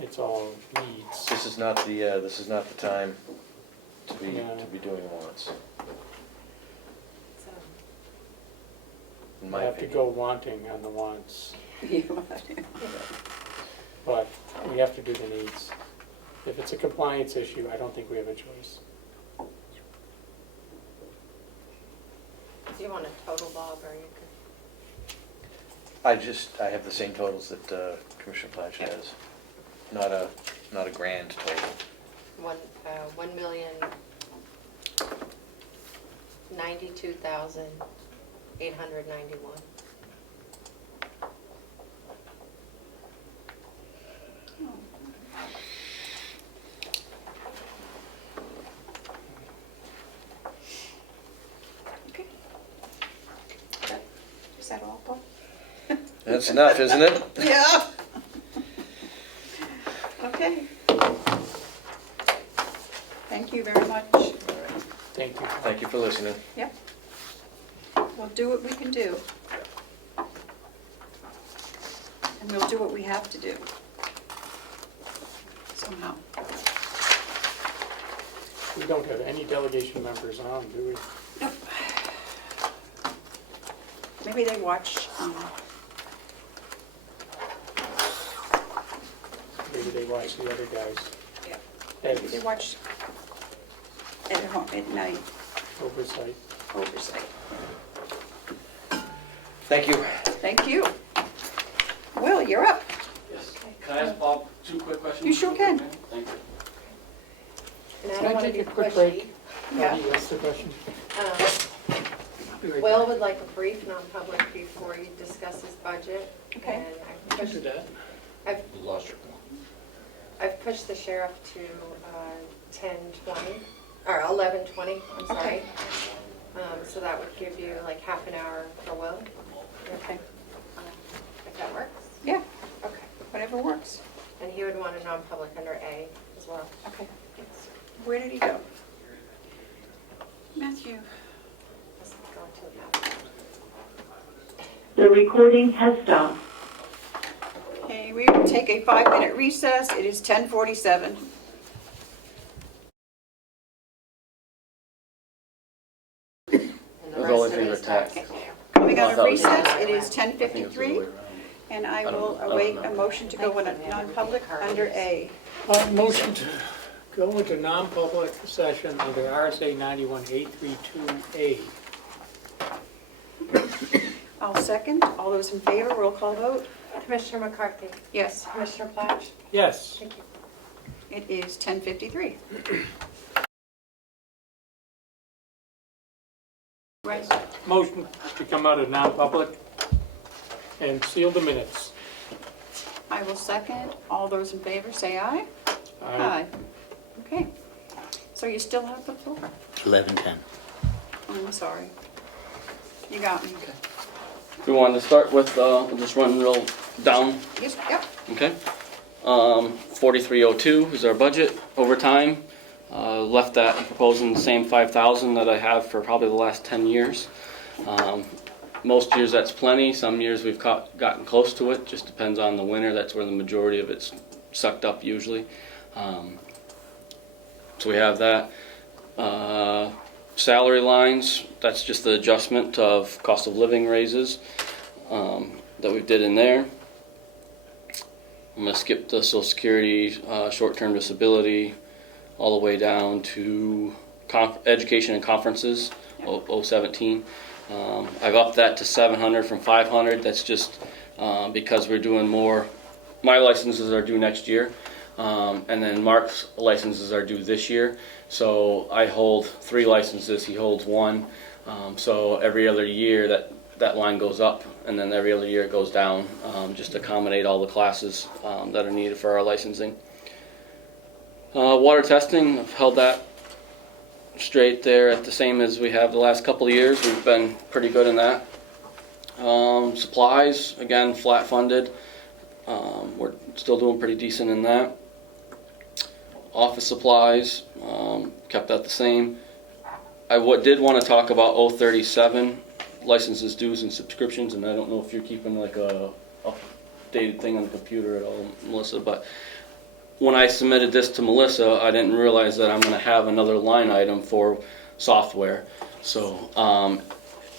It's all needs. This is not the time to be Yeah. doing wants. So, In You my have to opinion. go wanting on the wants, You- but we have to do the needs. If it's a compliance issue, I don't think we have a choice. do you want a total, Bob, or you could? I have the same totals that Commissioner Platch has. Not a grand total. 1,092,891. Okay. Is that all, Paul? That's enough, isn't it? Yeah. Okay. Thank you very much. Thank you. Thank you for listening. Yep. We'll do what we can do. And we'll do what we have to do. Somehow. We don't have any delegation members on, do we? Maybe they watch, Maybe they watch the other guys. Yeah. Ed's maybe they watch at home at night, oversight. oversight. Thank you. Thank you. Will, you're up. Yes. Can I ask Bob 2 quick questions? You sure can. Thank you. And I Can don't I want to take be a quick pushy. break? Yeah. That's the question. Um, I'll be right Will back. would like a brief non-public before you discuss his budget. Okay. And You can do that. You lost your point. I've pushed the sheriff to 10:20, or 11:20, I'm sorry. Okay. So that would give you like half an hour for Will, Okay. if that works. Yeah, Okay. whatever works. And he would want a non-public under A as well. Okay. Where did he go? Matthew. Let's go to that. The recording has stopped. Okay, we will take a 5-minute recess. It is 10:47. And the Those rest all in of it favor is of tax? tax. Coming out I of thought it was the other recess, way it is I think it's the other 10:53, way around. and I I don't- will I don't await know. a motion to go in a non-public under A. Motion to go into non-public session under RSA 91A32A. I'll second. All those in favor, roll call vote. Commissioner McCarthy, Yes, Commissioner Platch, Yes. thank you. it is 10:53. Right. Motion to come out of non-public and seal the minutes. I will second. All those in favor, say aye. Aye. Okay. So you still have the floor. 11:10. I'm sorry. You got me. We wanted to start with, we'll just run real down, Yes, yep. okay? 4302 is our budget overtime. Left that proposing the same 5,000 that I have for probably the last 10 years. Most years that's plenty, some years we've gotten close to it, just depends on the winter, that's where the majority of it's sucked up usually. So we have that. Salary lines, that's just the adjustment of cost of living raises that we did in there. I'm gonna skip the Social Security, short-term disability, all the way down to education and conferences, 017. I've upped that to 700 from 500. That's just because we're doing more. My licenses are due next year, and then Mark's licenses are due this year. So I hold 3 licenses, he holds 1. So every other year that line goes up, and then every other year it goes down, just to accommodate all the classes that are needed for our licensing. Water testing, I've held that straight there at the same as we have the last couple of years. We've been pretty good in that. Supplies, again, flat funded. We're still doing pretty decent in that. Office supplies, kept that the same. I did want to talk about 037, licenses, dues, and subscriptions, and I don't know if you're keeping like a updated thing on the computer at all, Melissa, but when I submitted this to Melissa, I didn't realize that I'm going to have another line item for software. So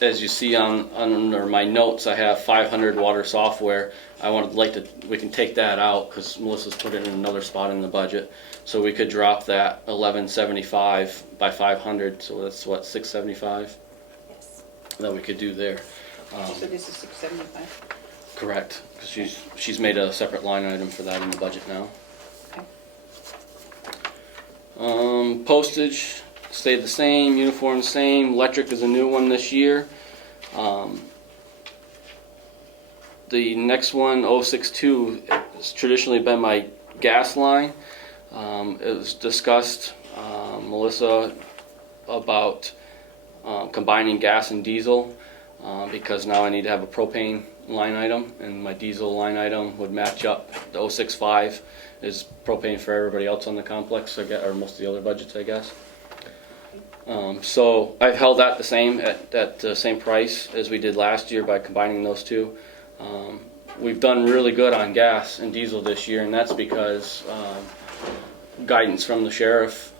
as you see under my notes, I have 500 water software. We can take that out because Melissa's put it in another spot in the budget. So we could drop that 1175 by 500, so that's what, 675? Yes. That we could do there. So this is 675. Correct, because she's made a separate line item for that in the budget now. Okay. Postage stayed the same, uniform the same, electric is a new one this year. The next one, 062, has traditionally been my gas line. It was discussed, Melissa, about combining gas and diesel because now I need to have a propane line item, and my diesel line item would match up. The 065 is propane for everybody else on the complex, or most of the other budgets, I guess. So I've held that the same at the same price as we did last year by combining those two. We've done really good on gas and diesel this year, and that's because guidance from the sheriff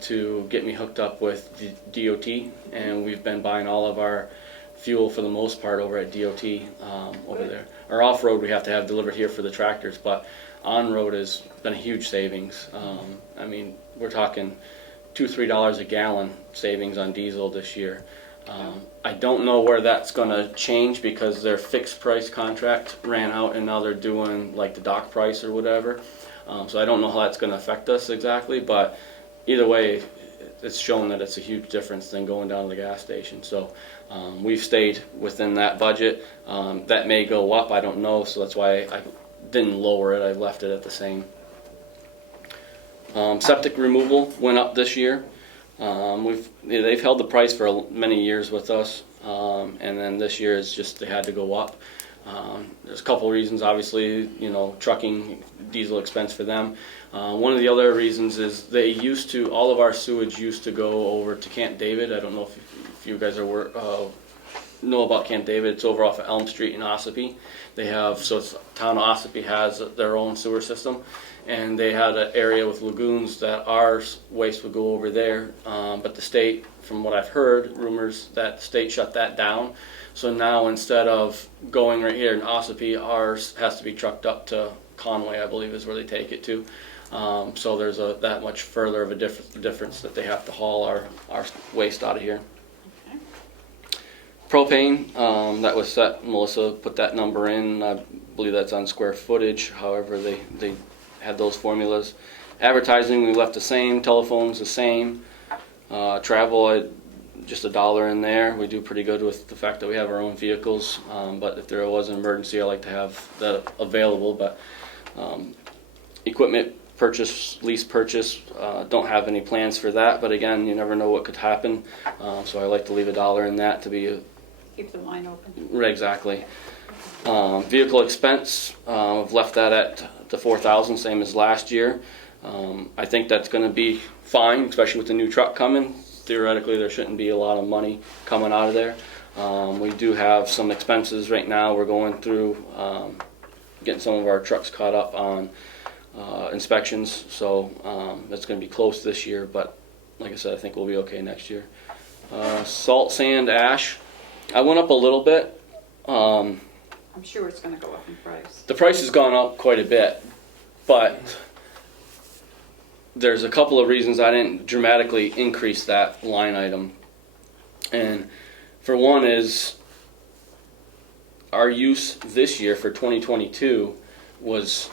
to get me hooked up with the DOT, and we've been buying all of our fuel for the most part over at DOT over there. Our off-road we have to have delivered here for the tractors, but on-road has been a huge savings. I mean, we're talking $2-3 a gallon savings on diesel this year. I don't know where that's going to change because their fixed price contract ran out and now they're doing like the dock price or whatever. So I don't know how that's going to affect us exactly, but either way, it's shown that it's a huge difference than going down to the gas station. So we've stayed within that budget. That may go up, I don't know, so that's why I didn't lower it. I left it at the same. Septic removal went up this year. They've held the price for many years with us, and then this year it's just they had to go up. There's a couple of reasons, obviously, trucking, diesel expense for them. One of the other reasons is all of our sewage used to go over to Camp David. I don't know if you guys know about Camp David. It's over off of Elm Street in Ossipee. Town of Ossipee has their own sewer system, and they had an area with lagoons that our waste would go over there. But the state, from what I've heard, rumors that the state shut that down. So now instead of going right here in Ossipee, ours has to be trucked up to Conway, I believe is where they take it to. So there's that much further of a difference that they have to haul our waste out of here. Okay. Propane, that was set, Melissa put that number in, I believe that's on square footage, however they had those formulas. Advertising, we left the same, telephones the same. Travel, just $1 in there. We do pretty good with the fact that we have our own vehicles, but if there was an emergency, I like to have that available. But equipment purchase, lease purchase, don't have any plans for that, but again, you never know what could happen, so I like to leave $1 in that to be Keep the line open. right. Exactly. Vehicle expense, I've left that at the $4,000, same as last year. I think that's going to be fine, especially with the new truck coming. Theoretically, there shouldn't be a lot of money coming out of there. We do have some expenses right now. We're going through getting some of our trucks caught up on inspections, so that's going to be close this year, but like I said, I think we'll be okay next year. Salt, sand, ash, I went up a little bit. I'm sure it's going to go up in price. The price has gone up quite a bit, but there's a couple of reasons I didn't dramatically increase that line item. And for one is our use this year for 2022 was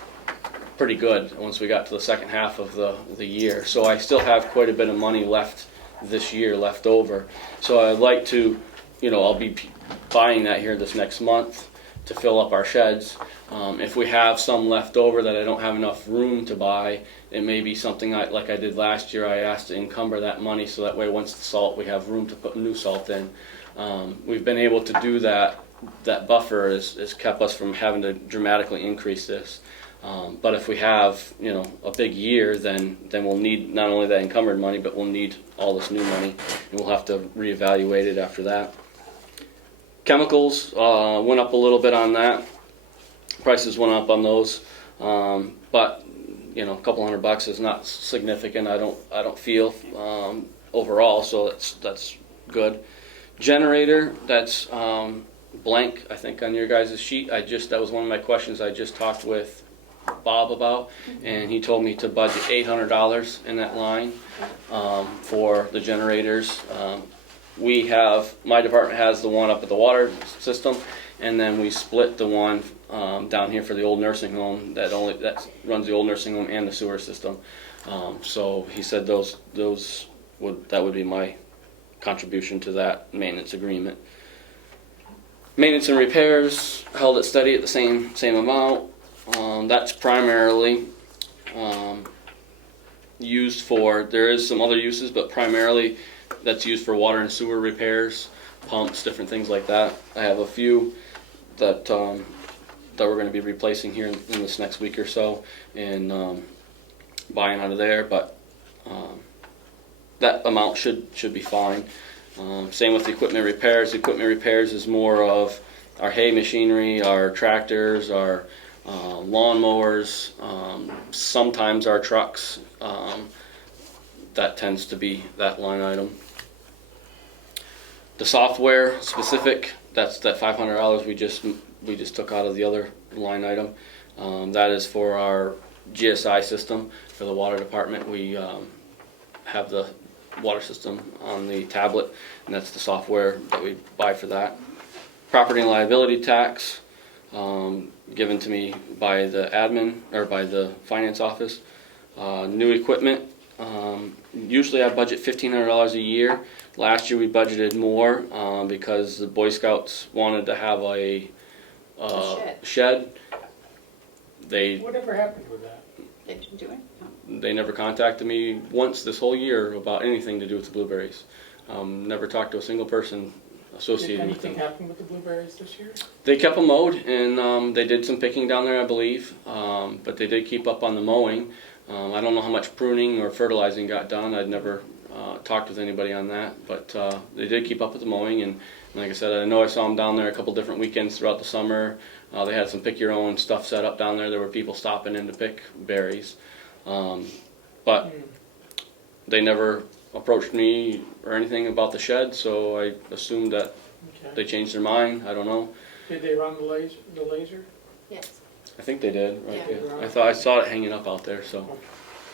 pretty good once we got to the second half of the year. So I still have quite a bit of money left this year left over. So I'd like to, I'll be buying that here this next month to fill up our sheds. If we have some left over that I don't have enough room to buy, it may be something like I did last year. I asked to encumber that money so that way once the salt, we have room to put new salt in. We've been able to do that. That buffer has kept us from having to dramatically increase this. But if we have, a big year, then we'll need not only that encumbered money, but we'll need all this new money, and we'll have to reevaluate it after that. Chemicals went up a little bit on that. Prices went up on those, but a couple $100 is not significant. I don't feel overall, so that's good. Generator, that's blank, I think, on your guys' sheet. That was one of my questions I just talked with Bob about, and he told me to budget $800 in that line for the generators. My department has the one up at the water system, and then we split the one down here for the old nursing home that runs the old nursing home and the sewer system. So he said that would be my contribution to that maintenance agreement. Maintenance and repairs held it steady at the same amount. That's primarily used for, there is some other uses, but primarily that's used for water and sewer repairs, pumps, different things like that. I have a few that we're going to be replacing here in this next week or so, and buying out of there, but that amount should be fine. Same with the equipment repairs. Equipment repairs is more of our hay machinery, our tractors, our lawnmowers, sometimes our trucks. That tends to be that line item. The software specific, that's that $500 we just took out of the other line item. That is for our GSI system for the water department. We have the water system on the tablet, and that's the software that we buy for that. Property and liability tax, given to me by the admin or by the finance office. New equipment, usually I budget $1,500 a year. Last year we budgeted more because the Boy Scouts wanted to have a shed. Whatever happened with that? They didn't do it? No. They never contacted me once this whole year about anything to do with the blueberries. Never talked to a single person associated with them. Did anything happen with the blueberries this year? They kept them mowed, and they did some picking down there, I believe, but they did keep up on the mowing. I don't know how much pruning or fertilizing got done. I'd never talked with anybody on that, but they did keep up with the mowing, and like I said, I know I saw them down there a couple different weekends throughout the summer. They had some pick your own stuff set up down there. There were people stopping in to pick berries, but they never approached me or anything about the shed, so I assumed that they changed their mind. I don't know. Did they run the laser? Yes, I think they did. Right? Yeah. Yeah. I saw it hanging up out there. So.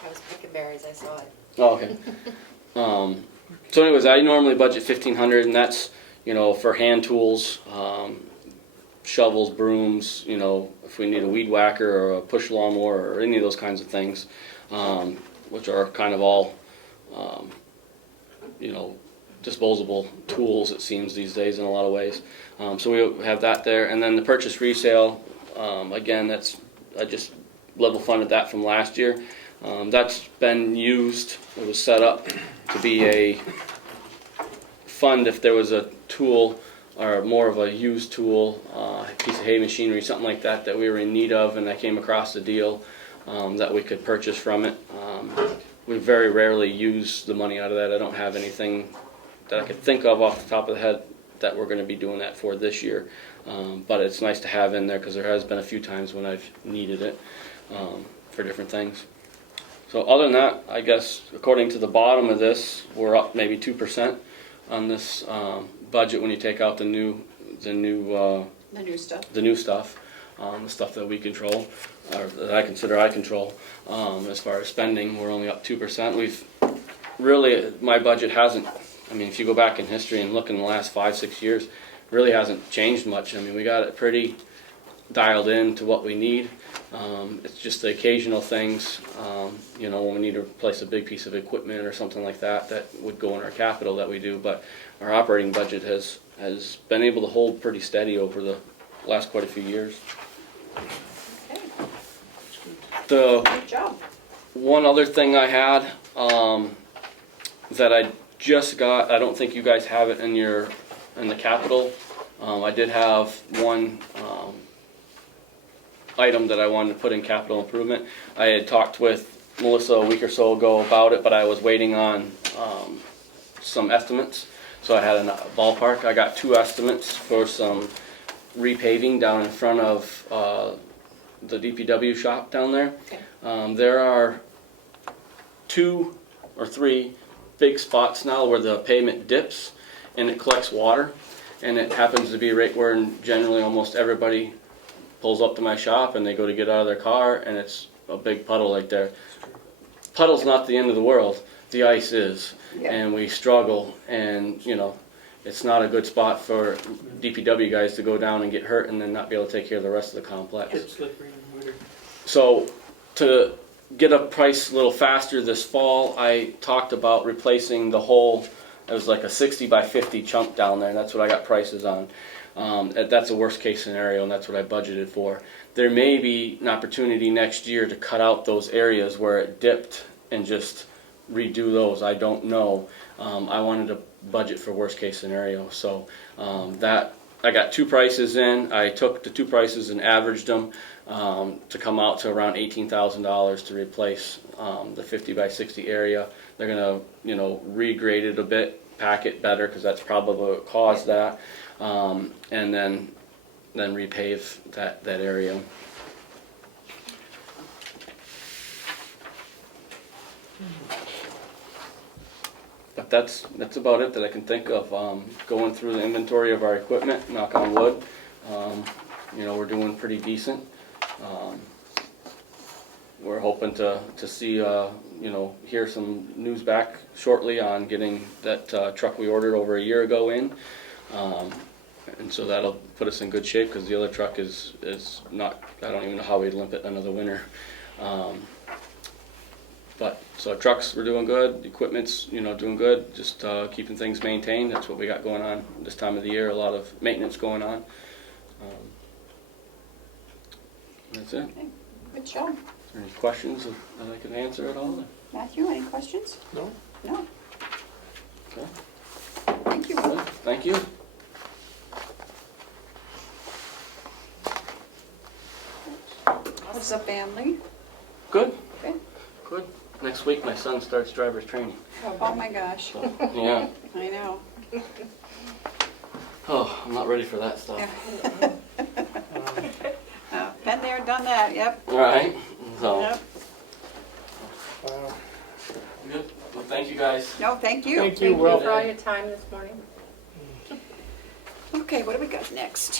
I was picking berries, I saw it. Oh, okay. So anyways, I normally budget $1,500, and that's for hand tools, shovels, brooms. If we need a weed whacker or a push lawnmower or any of those kinds of things, which are kind of all disposable tools, it seems these days in a lot of ways. So we have that there, and then the purchase resale. Again, I just level funded that from last year. That's been used. It was set up to be a fund if there was a tool or more of a used tool, a piece of hay machinery, something like that we were in need of, and I came across a deal that we could purchase from it. We very rarely use the money out of that. I don't have anything that I could think of off the top of the head that we're going to be doing that for this year. But it's nice to have in there because there has been a few times when I've needed it for different things. So other than that, I guess according to the bottom of this, we're up maybe 2% on this budget when you take out the new stuff, the stuff that we control, or that I consider I control. As far as spending, we're only up 2%. We've really, my budget hasn't. I mean, if you go back in history and look in the last 5-6 years, really hasn't changed much. I mean, we got it pretty dialed in to what we need. It's just the occasional things, when we need to replace a big piece of equipment or something like that would go in our capital that we do. But our operating budget has been able to hold pretty steady over the last quite a few years. Okay, The good job. one other thing I had that I just got, I don't think you guys have it in the capital. I did have one item that I wanted to put in capital improvement. I had talked with Melissa a week or so ago about it, but I was waiting on some estimates. So I had a ballpark. I got 2 estimates for some repaving down in front of the DPW shop down there. Okay. There are 2 or 3 big spots now where the pavement dips and it collects water, and it happens to be right where generally almost everybody pulls up to my shop and they go to get out of their car, and it's a big puddle right there. Puddle's not the end of the world, the ice is, Yeah. and we struggle, and you know, it's not a good spot for DPW guys to go down and get hurt and then not be able to take care of the rest of the complex. It's slippery in winter. So to get a price a little faster this fall, I talked about replacing the whole, it was like a 60 by 50 chunk down there, and that's what I got prices on. That's a worst case scenario, and that's what I budgeted for. There may be an opportunity next year to cut out those areas where it dipped and just redo those. I don't know. I wanted to budget for worst case scenario, so that I got 2 prices in. I took the 2 prices and averaged them to come out to around $18,000 to replace the 50 by 60 area. They're gonna, you know, regrade it a bit, pack it better, because that's probably what caused that, and then repave that area. But that's about it that I can think of. Going through the inventory of our equipment, knock on wood, you know, we're doing pretty decent. We're hoping to see, you know, hear some news back shortly on getting that truck we ordered over a year ago in. And so that'll put us in good shape, because the other truck is not, I don't even know how we'd limp it another winter. But so our trucks, we're doing good, the equipment's, you know, doing good, just keeping things maintained. That's what we got going on this time of the year, a lot of maintenance going on. That's it. Okay, good job. Is there any questions that I can answer at all? Matthew, any questions? No? No? Okay. Thank you. Good. Thank you. How's the family? Good. Good. Good. Next week my son starts driver's training. Oh my gosh, So, yeah. I know. Oh, I'm not ready for that stuff. Been there, done that, yep. All right. So, Yep. good. Well, thank you guys. No, thank you. Thank you, Thank you well, for all your time this morning. Okay, what do we got next?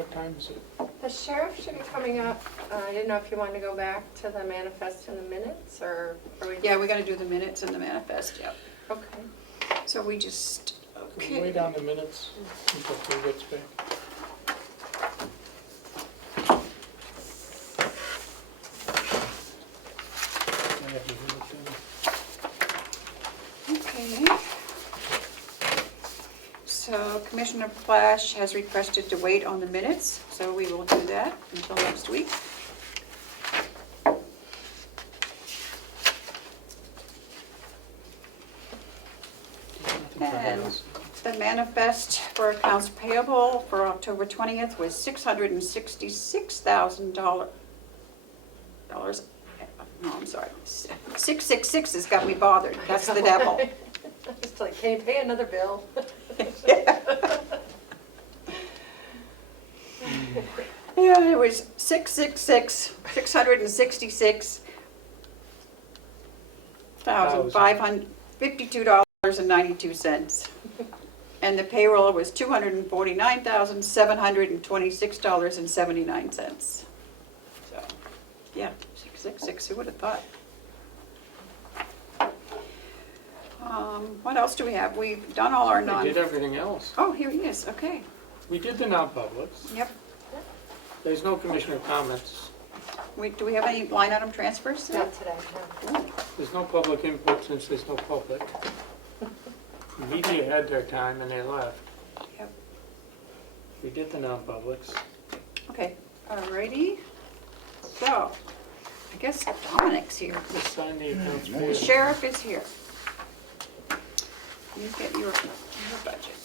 what time is it? The sheriff should be coming up. I didn't know if you wanted to go back to the manifest in the minutes, or are we? Yeah, we gotta do the minutes and the manifest, yep. Okay. So we just, Can we wait okay. on the minutes until Phil gets back? I have to look at Okay. So Commissioner Flash has requested to wait on the minutes, so we will do that until next week. And the manifest for accounts payable for October 20th was $666,000. No, I'm sorry. 666 has got me bothered. That's the devil. Just like, can you pay another bill? Yeah, it was 666,552.92. And the payroll was $249,726.79. So, yeah, 666, who would have thought? What else do we have? We've done all our We did everything else. Oh, here he is, okay. We did the non-publics. Yep. There's no commissioner comments. Do we have any line item transfers? Not today, no. There's no public input since there's no public. The media had their time and they left. Yep. We did the non-publics. Okay, alrighty. So, I guess Dominic's here. Let's sign the accounts The payable. sheriff is here. You get your budget.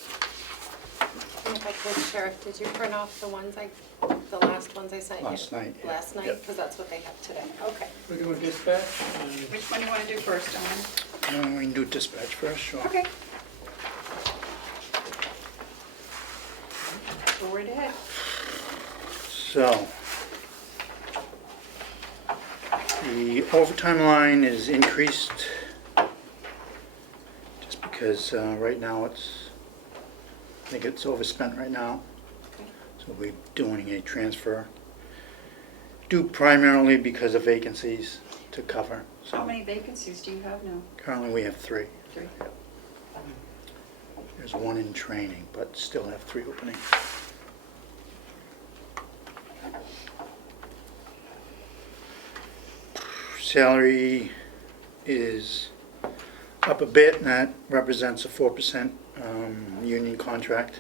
And if I could, Sheriff, did you print off the last ones I sent you? Last night, yeah. Last night, Yep. because that's what they have today. Okay. We're doing dispatch. Which one do you want to do first, Dominic? We can do dispatch first, sure. Okay. Go right ahead. So, the overtime line is increased just because right now I think it's overspent right now. So we're doing a transfer due primarily because of vacancies to cover. So How many vacancies do you have now? currently we have 3. 3. There's 1 in training, but still have 3 openings. Salary is up a bit, and that represents a 4% union contract.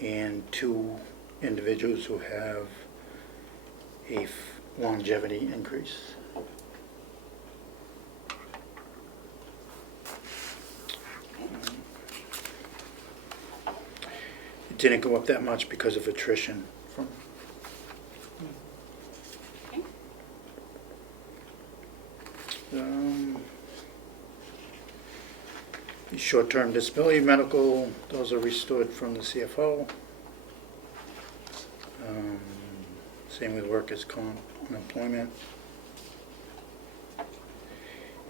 And 2 individuals who have a longevity increase. It didn't go up that much because of attrition from. Okay. The short-term disability medical, those are restored from the CFO. Same with workers' comp, unemployment.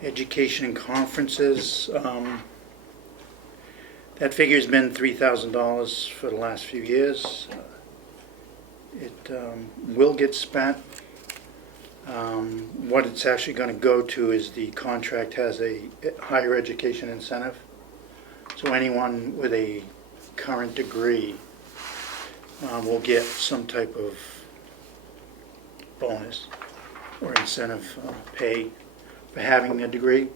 Education and conferences, that figure's been $3,000 for the last few years. It will get spent. What it's actually going to go to is the contract has a higher education incentive. So anyone with a current degree will get some type of bonus or incentive pay for having a degree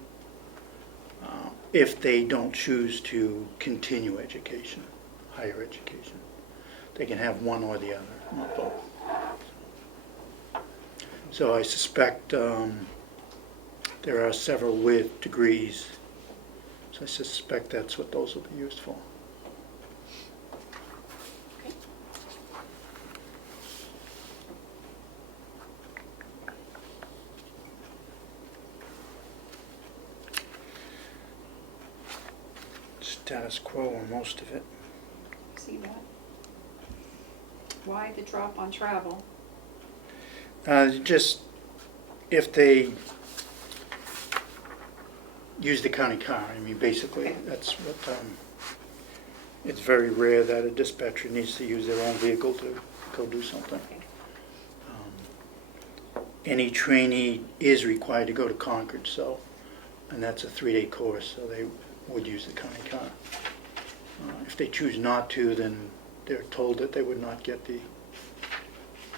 if they don't choose to continue education, higher education. They can have one or the other, not both. So I suspect there are several with degrees, so I suspect that's what those will be used for. Okay. Status quo on most of it. See that? Why the drop on travel? Just if they use the county car, I mean, basically, that's what, it's very rare that a dispatcher needs to use their own vehicle to go do something. Any trainee is required to go to Concord, so, and that's a 3-day course, so they would use the county car. If they choose not to, then they're told that they would not get the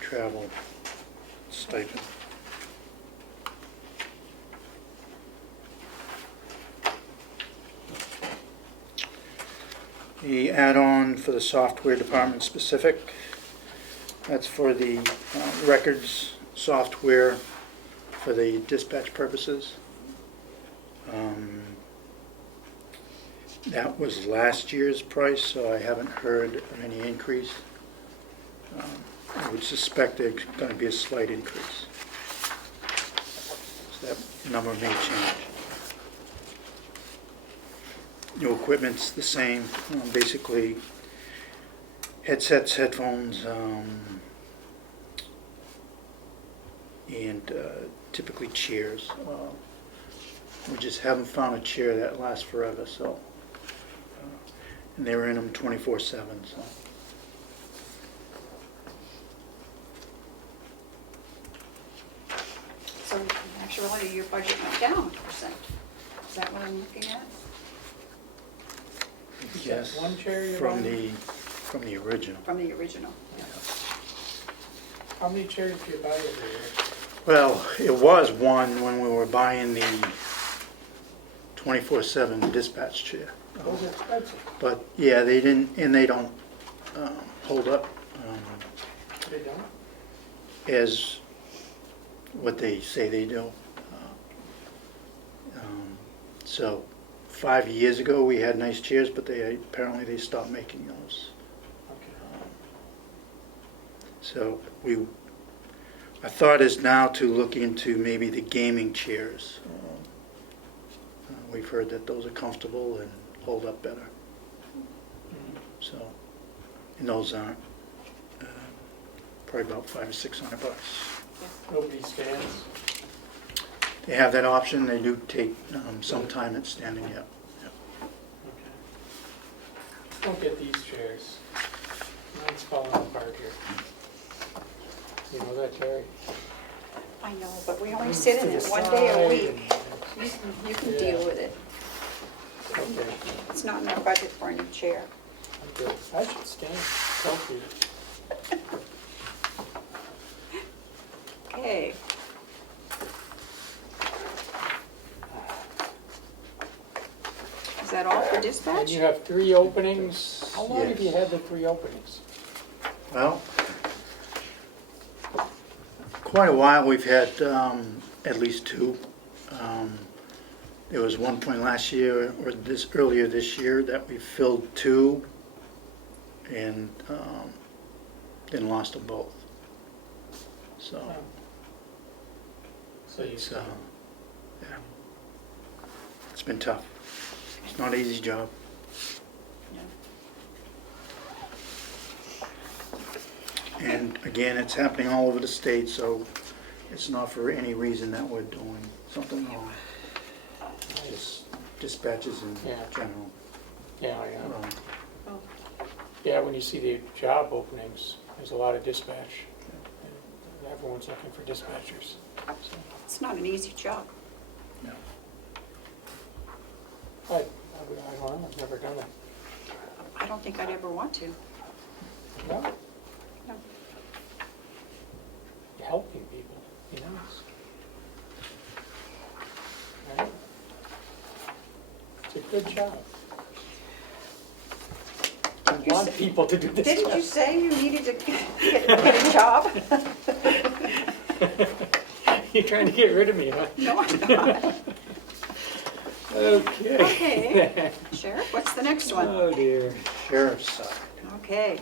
travel stipend. The add-on for the software department specific, that's for the records software for the dispatch purposes. That was last year's price, so I haven't heard of any increase. I would suspect there's going to be a slight increase. So that number may change. New equipment's the same, basically headsets, headphones, and typically chairs. We just haven't found a chair that lasts forever, so. And they were in them 24/7, so. So actually, your budget went down a percent. Is that what I'm looking at? Yes, One chair you're from buying? the original. From the original? Yeah. How many chairs do you buy every year? Well, it was one when we were buying the 24/7 dispatch chair. Those are expensive. But, yeah, they didn't, and they don't hold up They don't? as what they say they do. So 5 years ago, we had nice chairs, but apparently they stopped making those. Okay. So our thought is now to look into maybe the gaming chairs. We've heard that those are comfortable and hold up better. So, and those aren't, probably about $500 or $600. Nobody stands? They have that option. They do take some time at standing up. Okay. Don't get these chairs. Mine's falling apart here. You know that, Terry? I know, but we only sit in it one day a week. You can deal with it. Okay, It's not in our budget for a new chair. I'm good. I should stand. Thank you. Okay. Is that all for And dispatch? you have 3 openings. How long have you Yes. had the 3 openings? Well, quite a while. We've had at least 2. There was one point last year, or earlier this year, that we filled 2 and then lost them both. So, So you it's, yeah. It's been tough. It's not an easy job. And again, it's happening all over the state, so it's not for any reason that we're doing something wrong. Just dispatches in Yeah. general. Yeah, I know. Oh, Yeah, when you see the job openings, there's a lot of dispatch. And everyone's looking for dispatchers. So, It's not an easy job. No. I don't know, I've never done it. I don't think I'd ever want to. No? No. You're helping people, you know? Right? It's a good job. You want people to do this Didn't you stuff. say you needed to get a job? You're trying to get rid of me, huh? No, I'm not. Okay. Okay. Sheriff, what's the next one? Oh, dear. Sheriff's side. Okay.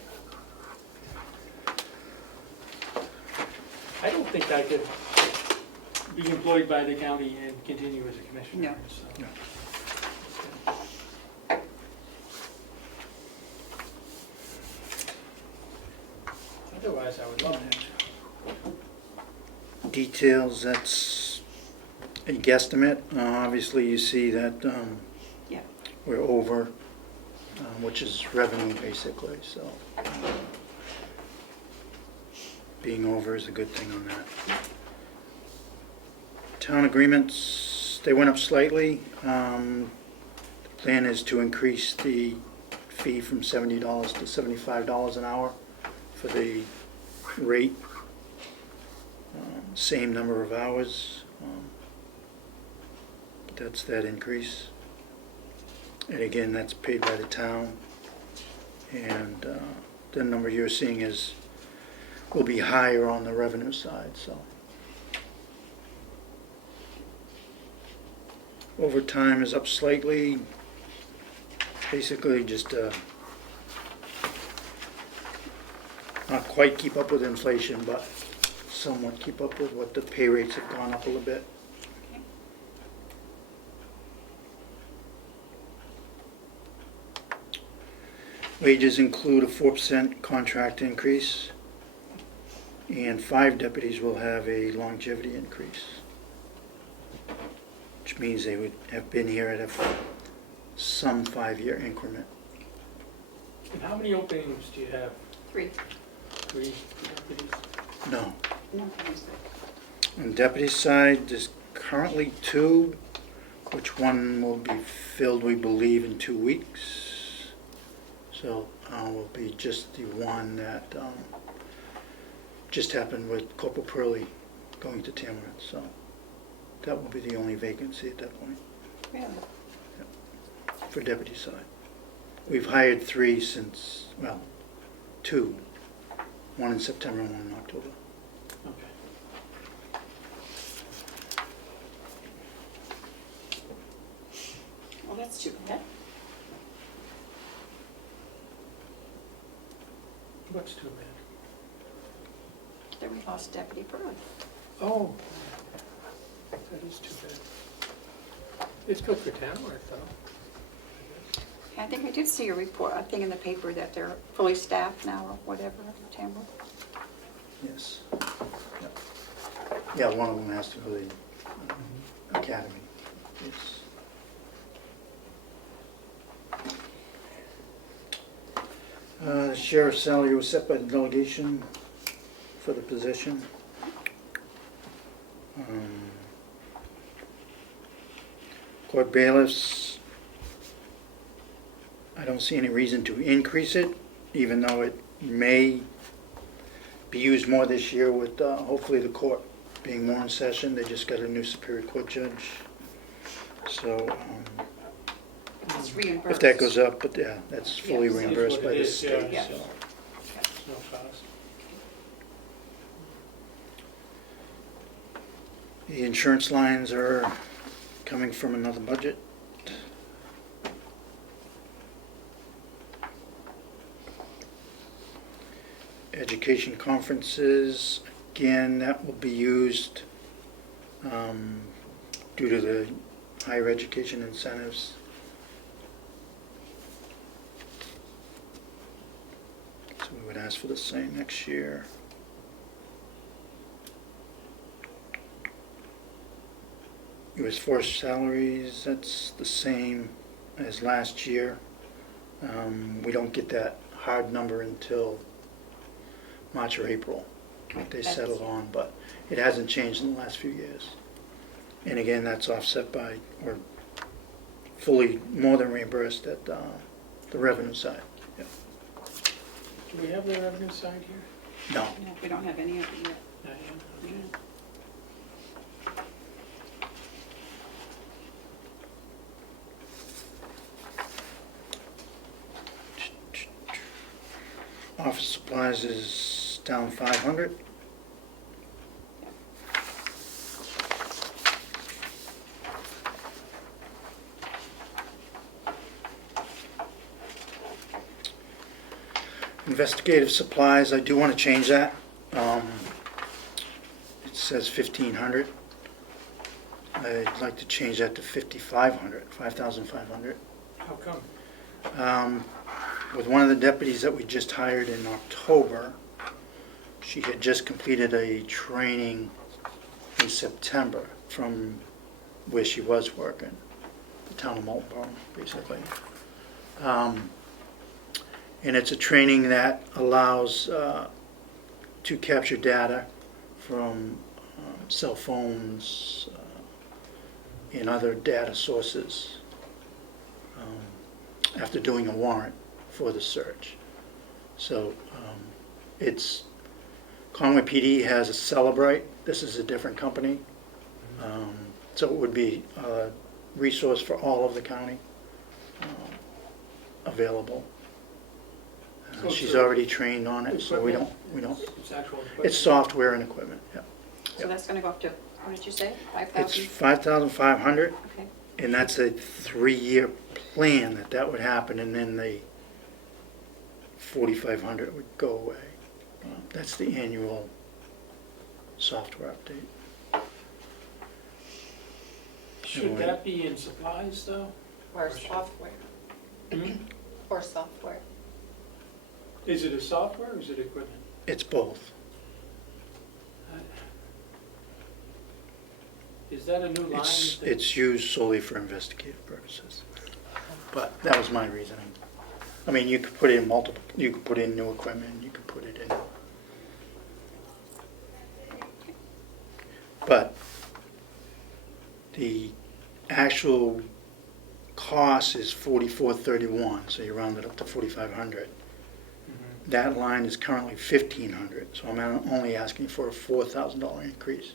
I don't think I could be employed by the county and continue as a commissioner. No. So. No. Otherwise, I would love that. Details, that's a guesstimate. Obviously, you see that Yeah. we're over, which is revenue basically, so being over is a good thing on that. Town agreements, they went up slightly. The plan is to increase the fee from $70 to $75 an hour for the rate. Same number of hours. But that's that increase. And again, that's paid by the town. And the number you're seeing will be higher on the revenue side, so. Overtime is up slightly. Basically just not quite keep up with inflation, but somewhat keep up with what the pay rates have gone up a little bit. Wages include a 4% contract increase, and 5 deputies will have a longevity increase, which means they would have been here at some 5-year increment. And how many openings do you have? 3. 3 deputies? No. No, that was it. On the deputy side, there's currently 2, which one will be filled, we believe, in 2 weeks. So will be just the one that just happened with Corporal Purley going to Tamarack. So that will be the only vacancy at that point Really? for deputy side. We've hired 3 since, well, two. One in September and one in October. Okay. Well, that's too bad. What's too bad? Then we lost Deputy Burley. Oh, that is too bad. It's good for town work, though. I think I did see a report, a thing in the paper that they're fully staffed now or whatever, Tamara. Yes. Yeah, one of them has to go to the academy. Yes. The sheriff's salary was set by the delegation for the position. Court bailiffs, I don't see any reason to increase it, even though it may be used more this year with hopefully the court being more in session. They just got a new Superior Court judge. So It's reimbursed. if that goes up, but yeah, that's fully Yes. reimbursed by the It is, yeah. state. Yeah. So. It's no cost. The insurance lines are coming from another budget. Education conferences, again, that will be used due to the higher education incentives. So we would ask for the same next year. U.S. Force salaries, that's the same as last year. We don't get that hard number until March or April, what they settle on, but it hasn't changed in the last few years. And again, that's offset by, or fully more than reimbursed at the revenue side. Yeah. Do we have the revenue side here? No, No, we don't have any of it yet. Not yet. Okay. office supplies is down 500. Investigative supplies, I do want to change that. It says 1,500. I'd like to change that to 5,500, 5,500. How come? With one of the deputies that we just hired in October, she had just completed a training in September from where she was working, the town of Moulton, basically. And it's a training that allows to capture data from cell phones and other data sources after doing a warrant for the search. So it's, Conway PD has a Celebrite. This is a different company. So it would be a resource for all of the county available. So She's it's a- already trained on it, so we don't, It's actual equipment? it's software and equipment, yeah. So that's gonna go up to, what did you say, It's 5,000? 5,500, Okay. and that's a 3-year plan that would happen, and then the 4,500 would go away. That's the annual software update. Should that be in supplies, though? Or software, Hmm? or software. Is it a software or is it equipment? It's both. Is that a new line? It's used solely for investigative purposes. But that was my reasoning. I mean, you could put in multiple, you could put in new equipment, you could put it in. But the actual cost is 4,431, so you round it up to 4,500. Mhm. That line is currently 1,500, so I'm only asking for a $4,000 increase.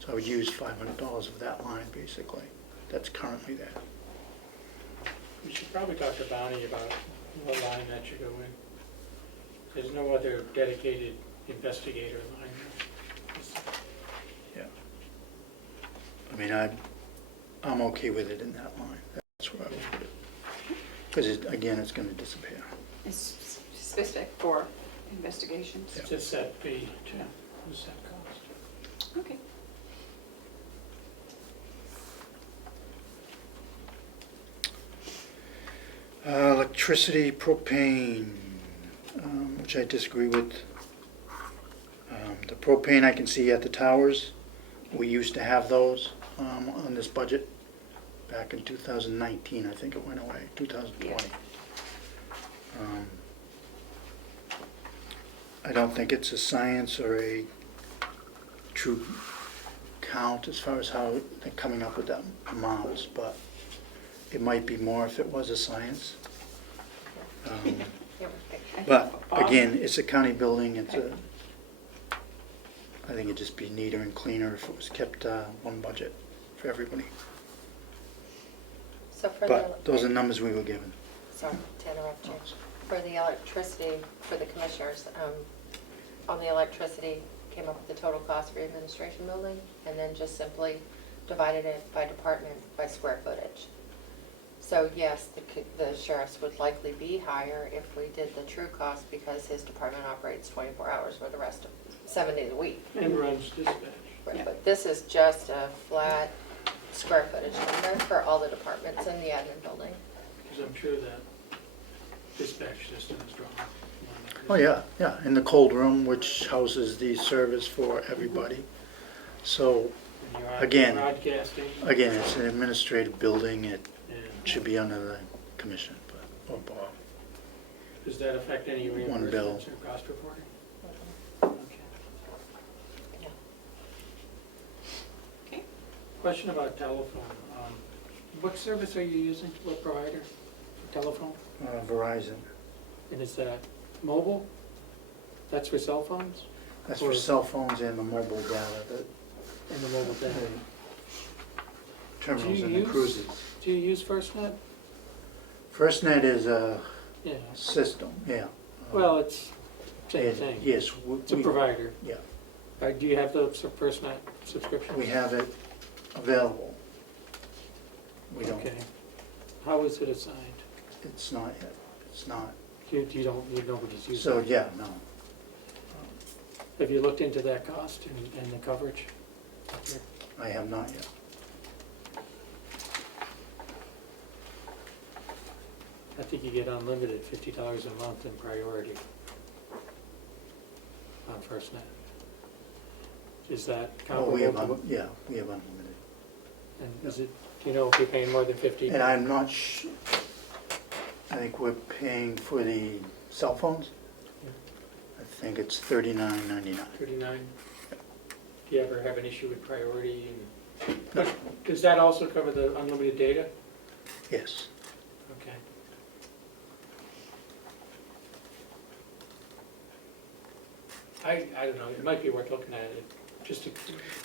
So I would use $500 of that line, basically, that's currently there. We should probably talk to Bonnie about what line that should go in. There's no other dedicated investigator line. I mean, I'm okay with it in that line. That's where I would put it. Because again, it's gonna disappear. It's specific for investigations. It's a set fee, too, a set cost. Okay. Electricity, propane, which I disagree with. The propane I can see at the towers. We used to have those on this budget back in 2019. I think it went away, 2020. I don't think it's a science or a true count as far as how they're coming up with that amounts, but it might be more if it was a science. But again, it's a county building, I think it'd just be neater and cleaner if it was kept one budget for everybody. So for But those are numbers we were given. sorry to interrupt you. For the electricity, for the commissioners, on the electricity, came up with the total cost for administration building, and then just simply divided it by department by square footage. So yes, the sheriff's would likely be higher if we did the true cost, because his department operates 24 hours for the rest of 7 days a week. And runs dispatch. Right, but this is just a flat square footage number for all the departments in the admin building. Because I'm sure that dispatch system is strong. Oh, yeah, yeah, in the cold room, which houses the service for everybody. So, And you're Again. broadcasting. again, it's an administrative building, it Yeah. should be under the commission, but, or Bob. Does that affect any One bill. reimbursements or cost reporting? Okay. Yeah. Okay. Question about telephone. What service are you using, what provider for telephone? Verizon, And is that mobile? That's for cell phones? that's for Or- cell phones and the mobile data, And the mobile the data? terminals Do you and the use- cruises. Do you use FirstNet? FirstNet is a Yeah. system, yeah. Well, it's same And thing. Yes. It's a provider. Yeah, Do you have the FirstNet subscription? we have it available. We don't, Okay. How is it assigned? it's not yet, it's not. You nobody's using So, it? yeah, no. Have you looked into that cost and the coverage? I have not yet. I think you get unlimited, $50 a month in priority on FirstNet. Is that Oh, we have, comparable? yeah, we have unlimited. And is it, do you know if you're paying more than 50? And I'm not I think we're paying for the cell phones. I think it's $39.99. 39? Do you ever have an issue with priority? And does that also cover the unlimited data? Yes. Okay. I don't know, it might be worth looking at it, just to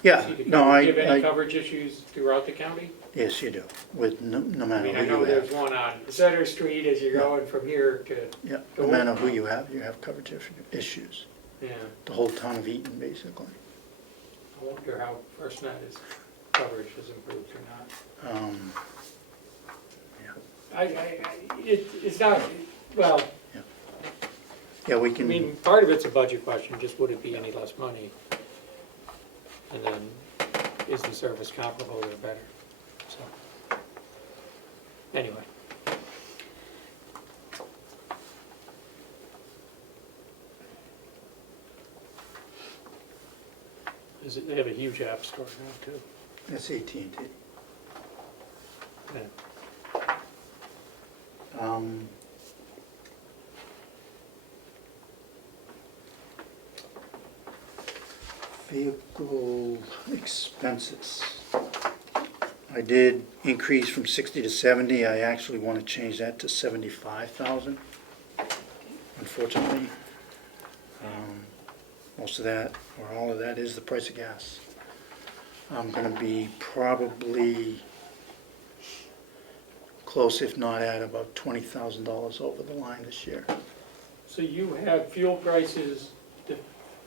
Yeah, see the no, coverage. Do you have any I, coverage issues throughout the county? yes, you do, with no I matter mean, I who know you there's have. one on Center Street as you're Yeah. going from here to, Yeah, no matter who you have coverage issues. yeah, The whole town of Eaton, basically. I wonder how FirstNet coverage has improved or not. Yeah. It's not, well, Yeah, we I can, mean, part of it's a budget question, just would it be any less money? And then, is the service comparable or better? So, anyway. They have a huge app store now, too. that's AT&T. Yeah. Vehicle expenses. I did increase from 60 to 70. I actually want to change that to 75,000. Unfortunately, most of that, or all of that, is the price of gas. I'm going to be probably close, if not at, about $20,000 over the line this year. So you have fuel prices, the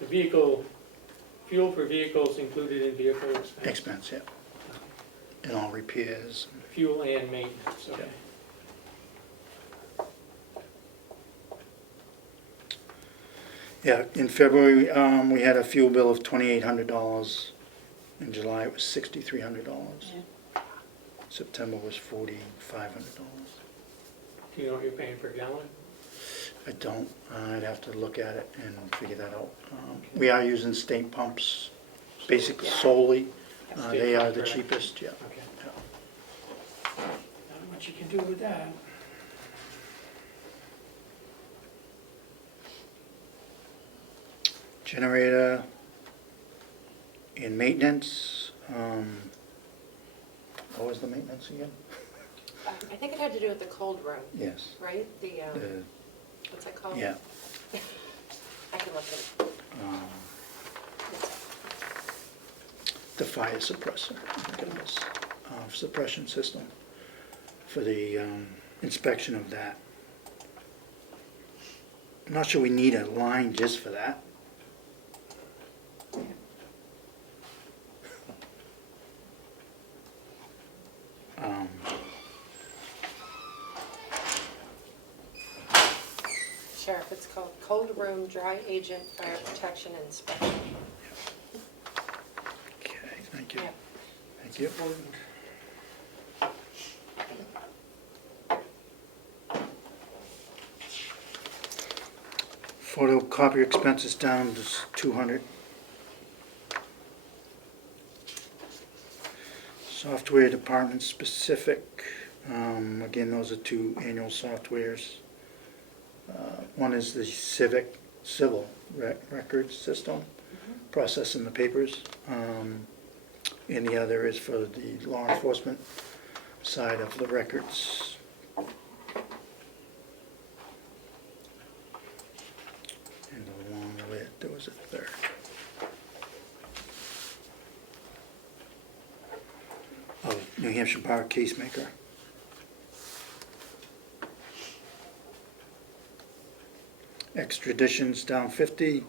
vehicle, fuel for vehicles included in vehicle expense? Expense, yeah. And all repairs. Fuel and maintenance, okay. Yeah, in February, we had a fuel bill of $2,800. In July, it was $6,300. September was $4,500. Do you know what you're paying per gallon? I don't, I'd have to look at it and figure that out. We are using state pumps, basically solely. They are the cheapest, yeah. Okay. Yeah. Not much you can do with that. Generator in maintenance, what was the maintenance again? I think it had to do with the cold room, Yes. right? The, The- what's that called? Yeah. I can look at it. The fire suppressor, I think it was, suppression system for the inspection of that. I'm not sure we need a line just for that. Sheriff, it's called cold room dry agent fire protection and inspection. Okay, thank you. Yeah. Thank you. Photocopy expenses down to 200. Software department specific, again, those are two annual softwares. One is the civil records system, processing the papers. And the other is for the law enforcement side of the records. And along with it, there was a third. Oh, New Hampshire Bar Casemaker. Extraditions down 50.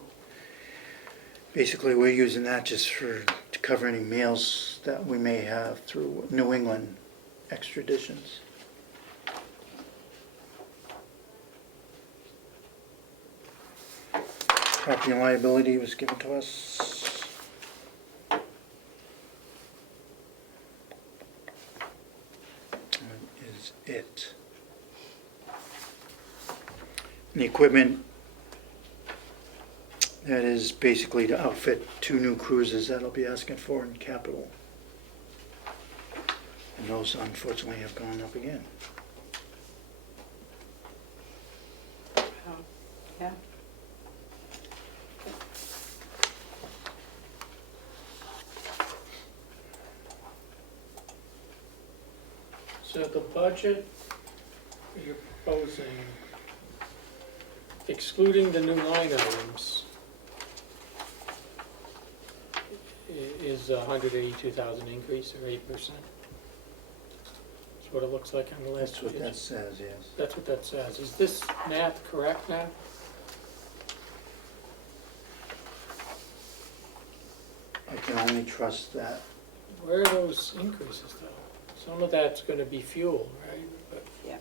Basically, we're using that just to cover any mails that we may have through New England extraditions. Property and liability was given to us. That is it. And the equipment, that is basically to outfit 2 new cruisers that I'll be asking for in capital. And those unfortunately have gone up again. Yeah. So the budget you're proposing, excluding the new line items, is a 182,000 increase or 8%. That's what it looks like on the last That's what page. that says, yes. That's what that says. Is this math correct now? I can only trust that. Where are those increases though? Some of that's gonna be fuel, right? But Yeah.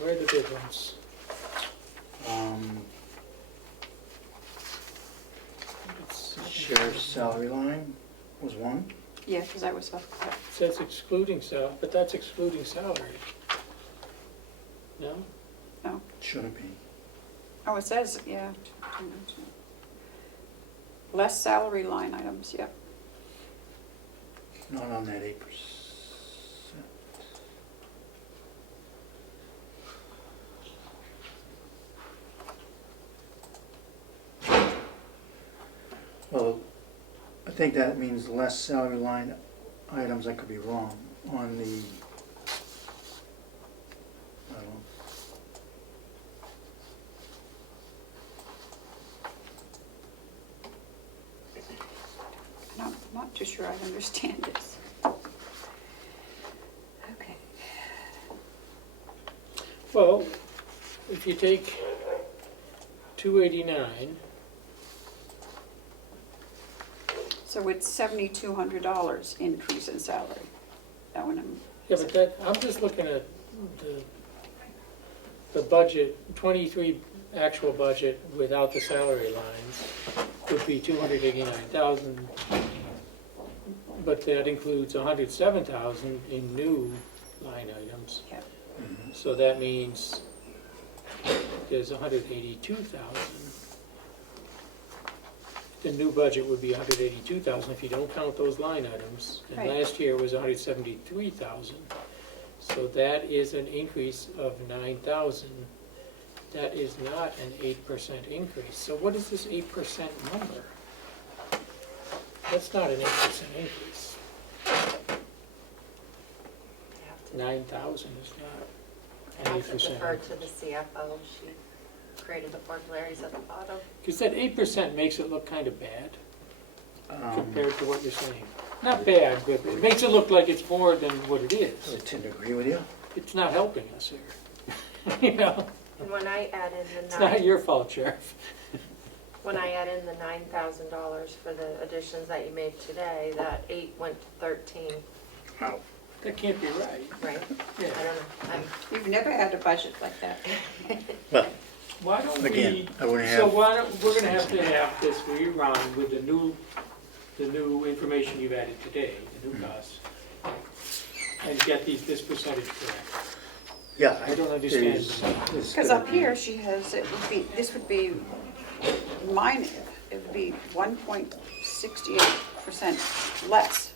where are the big ones? Sheriff's salary line was one. Yeah, because I was, It says excluding sal, but that's excluding salary. No? no. Shouldn't be. Oh, it says, yeah. Less salary line items, yep. Not on that 8%. Well, I think that means less salary line items. I could be wrong on the, I don't know. And I'm not too sure I understand this. Okay. Well, if you take 289. So it's $7,200 increase in salary. That one, Yeah, but that, I'm just looking at the budget, 23 actual budget without the salary lines would be 289,000. But that includes 107,000 in new line items. yeah. So that means there's 182,000. The new budget would be 182,000 if you don't count those line items. And Right. last year was 173,000. So that is an increase of 9,000. That is not an 8% increase. So what is this 8% number? That's not an 8% increase. 9,000 is not I an have to 8% defer increase. to the CFO. She created the formulas at the bottom. Because that 8% makes it look kind of bad Um, compared to what you're saying. Not bad, but it makes it look like it's more than what it I is. tend to agree with you. It's not helping us here. You know, And when I add in the it's not your fault, Sheriff. when I add in the $9,000 for the additions that you made today, that 8 went to 13, That can't be right. right? Yeah. I don't know. You've never had a budget like that. Well, Why don't again, we, I wouldn't so have, why don't, we're gonna have to have this rerun with the new information you've added today, the new costs, and get this percentage correct. yeah. I don't understand. there's Because gonna up here, she has, this would be mine, it would be 1.68% less.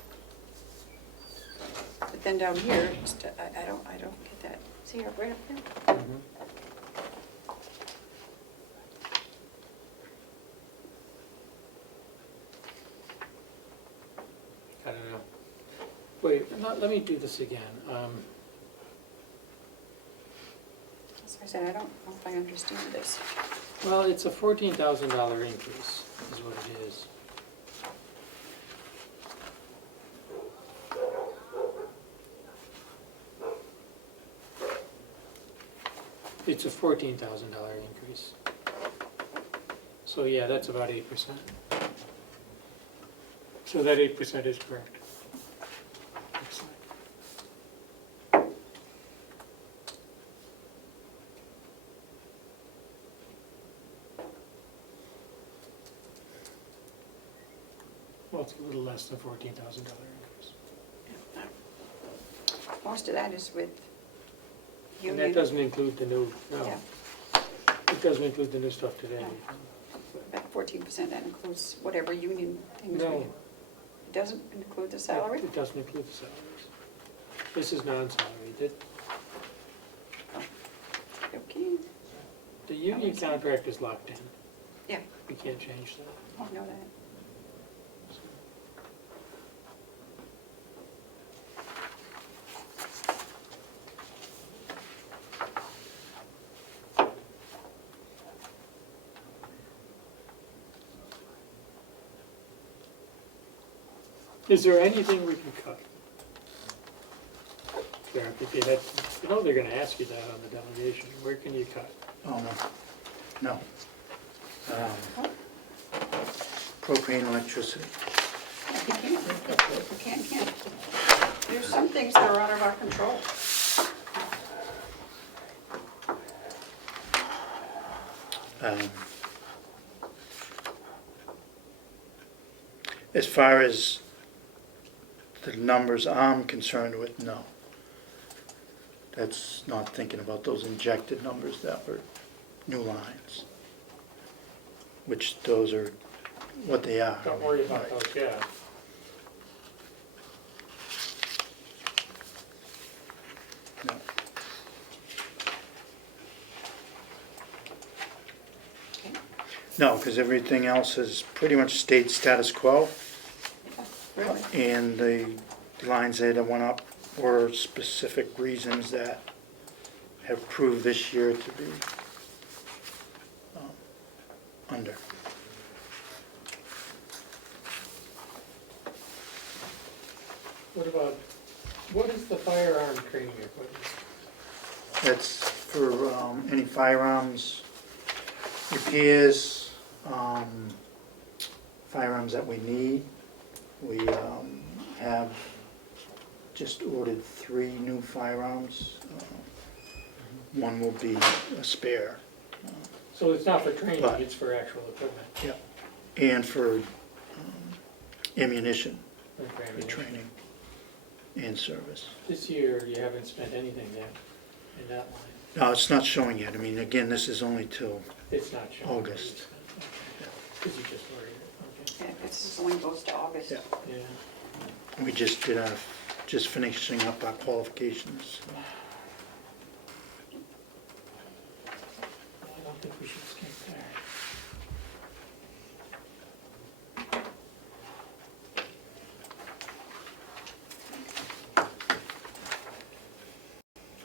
But then down here, I don't get that. See here, right up there? Mhm. I don't know. Wait, let me do this again. That's why I said, I don't know if I understand this. Well, it's a $14,000 increase, is what it is. It's a $14,000 increase. So yeah, that's about 8%. So that 8% is correct. Excellent. Well, it's a little less than $14,000 increase. Most of that is with And that union. doesn't include the new, no, Yeah, it doesn't include the new stuff today. about 14%, that includes whatever union things we. No. It doesn't include the salary? It doesn't include the salaries. This is non-salary. Okay, The union contract is locked in. yeah, We can't change that. I know that. Is there anything we can cut? Sheriff, if you had, you know they're gonna ask you that on the delegation, where can you cut? Oh, no. Propane, electricity. You can't. There's some things that are out of our control. As far as the numbers I'm concerned with, no. That's not thinking about those injected numbers that were new lines, which those are what they are. Don't worry about those, yeah. No. No, because everything else has pretty much stayed status quo, Really? and the lines that went up were specific reasons that have proved this year to be under. What is the firearm training equipment? That's for any firearms repairs, firearms that we need. We have just ordered 3 new firearms. One will be a spare. So it's not for training, But- it's for actual equipment. Yeah. And for ammunition, for for ammunition. training and service. This year, you haven't spent anything yet in that line. No, it's not showing yet. I mean, again, this is only till It's not showing. August. Because you just ordered it, Yeah, this only goes to August. Yeah. okay. Yeah. We just did our, just finishing up our qualifications. I don't think we should skip there.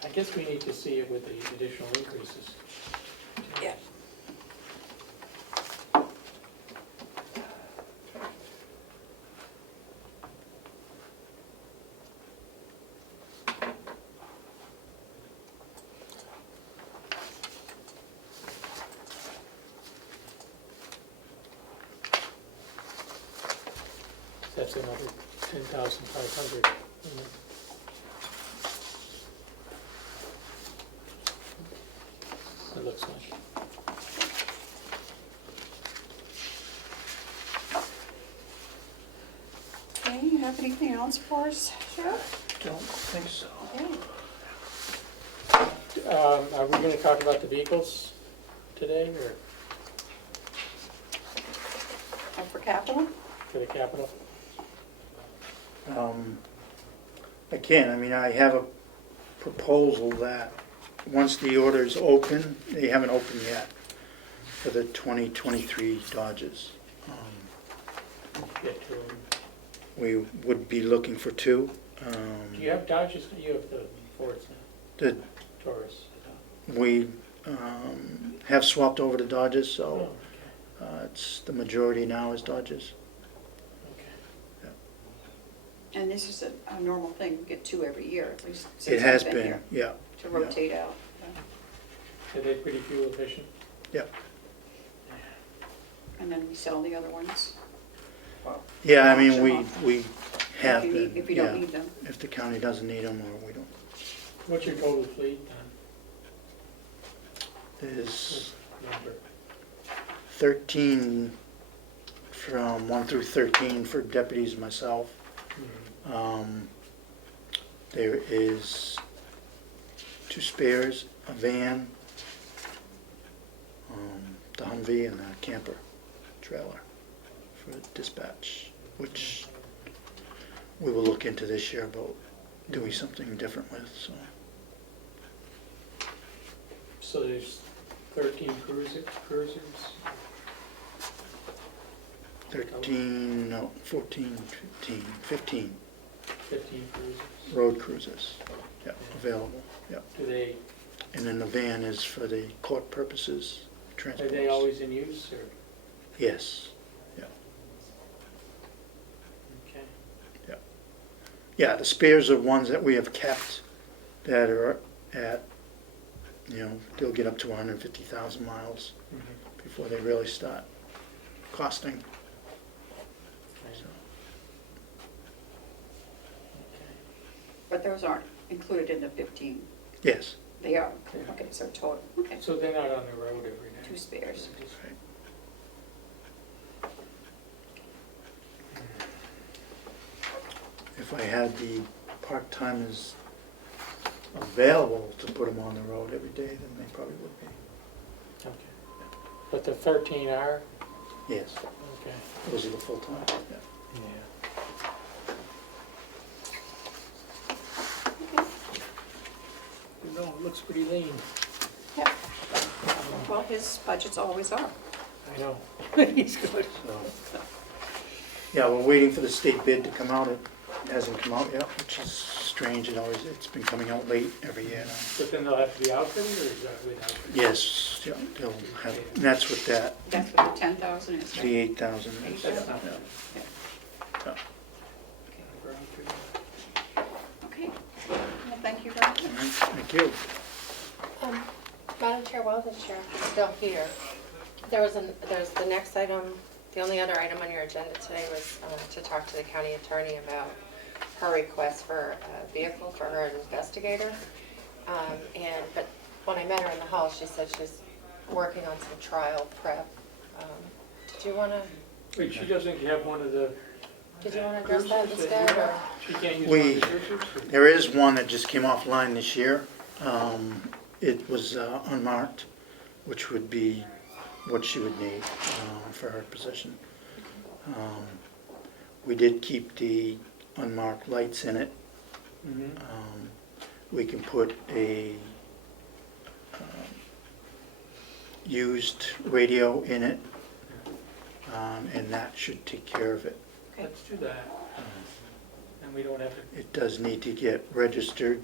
I guess we need to see it with the additional increases. Yeah. That's another 10,500. It looks like. Okay, you have anything else for us, Sheriff? Don't think so. Okay. Are we gonna talk about the vehicles today, or For capital? for the Capitol? Again, I mean, I have a proposal that once the orders open, they haven't opened yet, for the 2023 Dodges. Get to 'em. We would be looking for 2. Do you have Dodges? You have the Fords now, The, Taurus. we have swapped over to Dodges, Oh, so okay. it's, the majority now is Dodges. Okay. And this is a normal thing, we get 2 every year, at least It since has I've been been, here, yeah. to rotate out. Are they pretty fuel efficient? And then we sell the other ones. Yeah, I mean, Auction we, off. we have If you been, need- if you don't yeah. need them. If the county doesn't need them, or we don't. What's your total fleet There's number? 13, from 1 through 13 for deputies and myself. There is 2 spares, a van, the Humvee, and a camper trailer for dispatch, which we will look into this year about doing something different with, so. So there's 13 cruisers? 13, no, 14, 15 15 cruisers? road cruisers, yeah, available, yeah. Do they, And then the van is for the court purposes, are transport. they always in use, or? Yes, Okay. yeah, the spares are ones that we have kept that are at, you know, they'll get up to 150,000 miles Mhm. before they really start costing. Okay. So, But those aren't included in the 15. yes, They are, okay, so total, okay, So they're not on the road every day? 2 spares. right. If I had the part-timers available to put them on the road every day, then they probably would be. Okay. But the 13 are? Yes, Okay. those are the full-time, yeah. Yeah. No, it looks pretty lean. Yeah. Well, his budgets always are. I know. He's good. So, yeah, we're waiting for the state bid to come out. It hasn't come out yet, which is strange. It's been coming out late every year now. But then they'll have to be outfitted, or is that without? Yes, yeah, they'll have, and that's what that, That's what the 10,000 is, right? the 8,000 is. That's not Yeah. bad. Yeah. Yeah. Okay, well, thank you very much. All right, thank you. Madam Chair, while the sheriff is still here, There's the next item, the only other item on your agenda today was to talk to the county attorney about her request for a vehicle for her investigator. But when I met her in the hall, she said she's working on some trial prep. Did you want to Wait, she doesn't have one of the address that instead, or? She can't use one of We, the cruisers? there is one that just came offline this year. It was unmarked, which would be what she would need for her position. We did keep the unmarked lights in it. Mhm. We can put a used radio in it, and that should take care of it. Let's do that. And we don't have to. It does need to get registered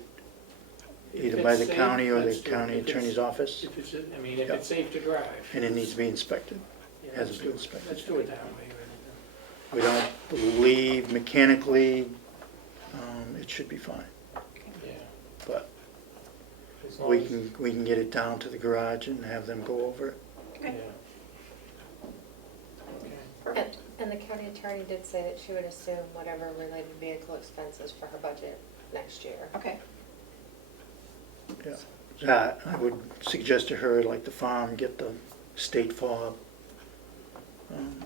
if either it's by the safe, county or the let's do it. county If it's- attorney's office, If it's, I mean, if Yeah. it's safe to drive. and it needs to be inspected. Yeah, Hasn't let's been do- inspected. Let's do it that way. We don't believe mechanically it should be fine, Yeah. but As long we as- can get it down to the garage and have them go over it. Yeah. Okay. Okay. Perfect. And the county attorney did say that she would assume whatever related vehicle expenses for her budget next year. Okay. Yeah. I would suggest to her, like the farm, get the state fob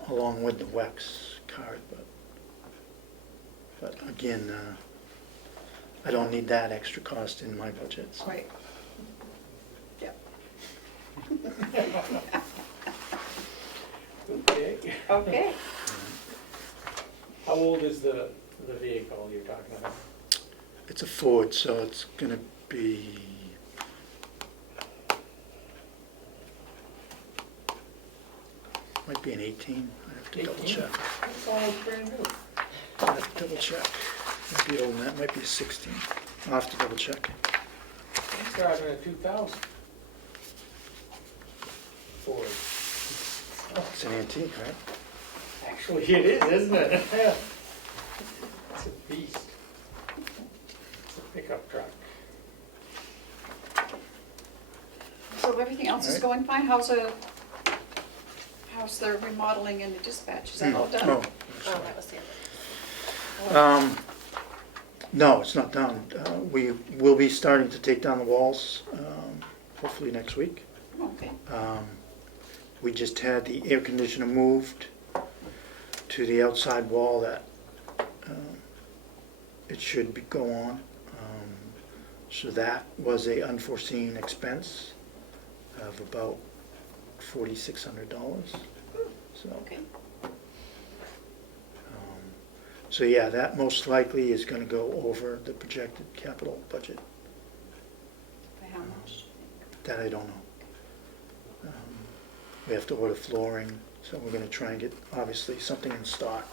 along with the WEX card, but again, I don't need that extra cost in my budget. So. Right. Yeah. Okay. Okay. How old is the vehicle you're talking about? It's a Ford, so it's gonna be, might be an 18. I have to double 18? check. It's almost brand new. I have to double check. Might be older than that, might be a 16. I'll have to double check. I'm driving a 2000. Ford. It's an antique, right? Actually, it is, isn't it? Yeah. It's a beast. It's a pickup truck. So everything else is Alright. going fine? How's the remodeling and the dispatch? Is that all done? Oh, Oh, that was the other. no, it's not done. We will be starting to take down the walls, hopefully next week. Okay. We just had the air conditioner moved to the outside wall that it should go on. So that was a unforeseen expense of about $4,600. So, Okay. so yeah, that most likely is going to go over the projected capital budget. By how much? That I don't know. We have to order flooring, so we're going to try and get, obviously, something in stock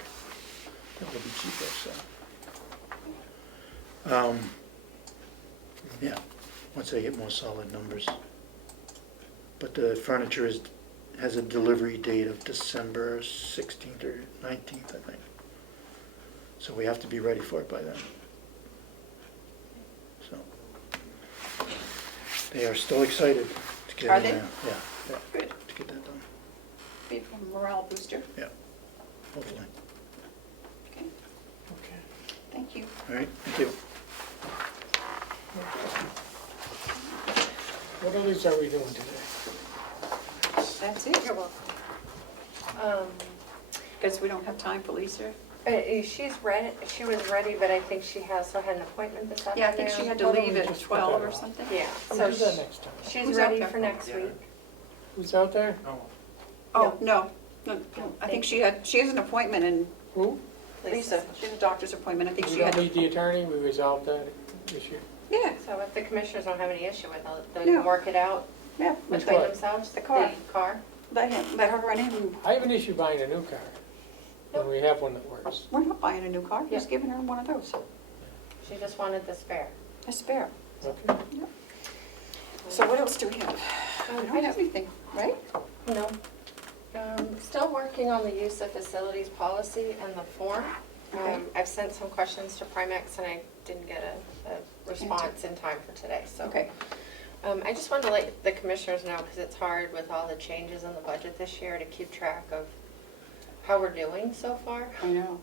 that will be cheaper, so. Yeah, once I get more solid numbers. But the furniture has a delivery date of December 16th or 19th, I think. So we have to be ready for it by then. So. They are still excited to get Are in they? there. Yeah, yeah, Good. to get that done, Be a morale booster. hopefully. Okay. Okay. Thank you. All right, thank you. What others are we doing today? That's it. You're welcome. Because we don't have time for Lisa. She's ready, she was ready, but I think she also had an appointment this afternoon. Yeah, I think she had to Why don't leave we at just put 12 that or off? something. Yeah, We'll so do that next time. she's Who's out ready there? for next week. Who's out there? Oh, no. No, I think she has an appointment in Who? Lisa. She has a doctor's appointment. I think We she don't had. need the attorney, we resolved that issue. Yeah, So if the commissioners don't have any issue with it, they No. can work it out yeah. Which between one? themselves. The car. The car. Let her run in. And I have an issue buying a new car, when we have one that works. we're not buying a new car. He's Yeah. giving her one of those. She just wanted the spare. A spare. Okay. So what else do we have? We don't have anything, right? No. Still working on the use of facilities policy and the form. Okay. I've sent some questions to Primex and I didn't get a response in time for today, so. Okay. I just wanted to let the commissioners know, because it's hard with all the changes in the budget this year to keep track of how we're doing so far. I know.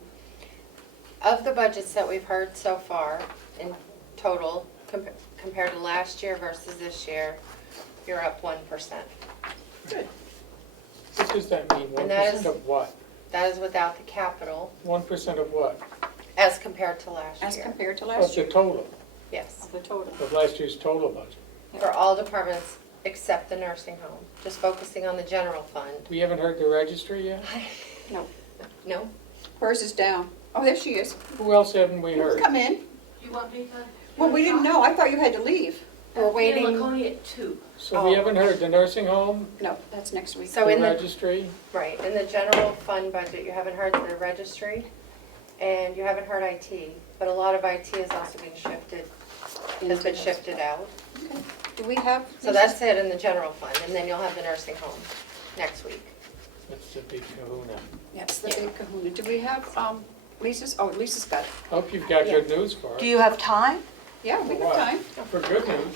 Of the budgets that we've heard so far, in total, compared to last year versus this year, you're up 1%. Good. What does that mean? And that 1% is- of what? That is without the capital, 1% of what? as compared to last As year. compared to Of last the year, total, Yes, of the total. of last year's total budget. for all departments except the nursing home, just focusing on the general fund. We haven't heard the registry yet? No, No? hers is down. Oh, there she is. Who else haven't we heard? Come in. You want me to? Well, we didn't know. I thought you had to leave. We're waiting. Laconia at 2. So we haven't heard the nursing home, No, that's next week. So the in the, registry? right, in the general fund budget, you haven't heard the registry, and you haven't heard IT, but a lot of IT has also been shifted, has been shifted out. Okay. Do we have? So that's it in the general fund, and then you'll have the nursing home next week. That's the big kahuna. That's the big kahuna. Do we have Lisa's? Oh, Lisa's got it. Hope you've got good news for us. Do you have time? Yeah, we What? got time. For good news.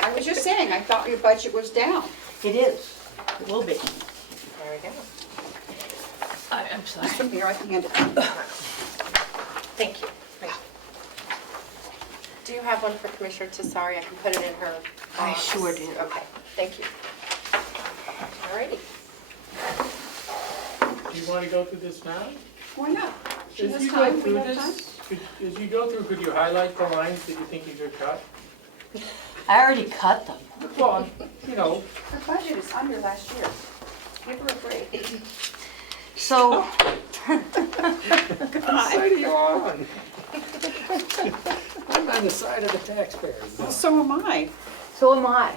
I was just saying, I thought your budget was down. It is. It will be. There we go. I'm sorry. Just from here, I can hand it down. Thank you. Do you have one for Commissioner Tesari? I can put it in her I box. sure do. Okay, thank you. Alrighty. Do you want to go through this now? Why not? She As has you go time. We through have time. this, as you go through, could you highlight the lines that you think you should cut? I already cut them. Well, you know, Her budget is under last year. Give her a break. So, what side are you on? I'm on the side of the taxpayers. Well, so am I. so am I.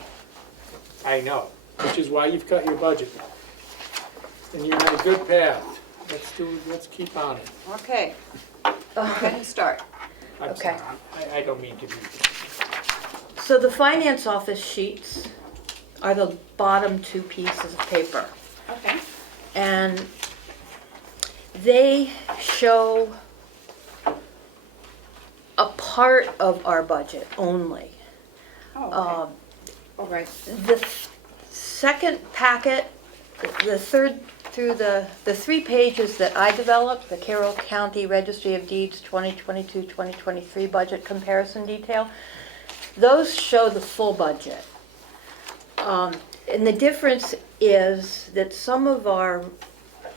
I know, which is why you've cut your budget. And you're on a good path. Let's keep on it. Okay. Go ahead and start. I'm Okay. sorry, I don't mean to be. So the finance office sheets are the bottom two pieces of paper. Okay. And they show a part of our budget only. Oh, okay. All right. The second packet, the third through the 3 pages that I developed, the Carroll County Registry of Deeds 2022-2023 budget comparison detail, those show the full budget. And the difference is that some of our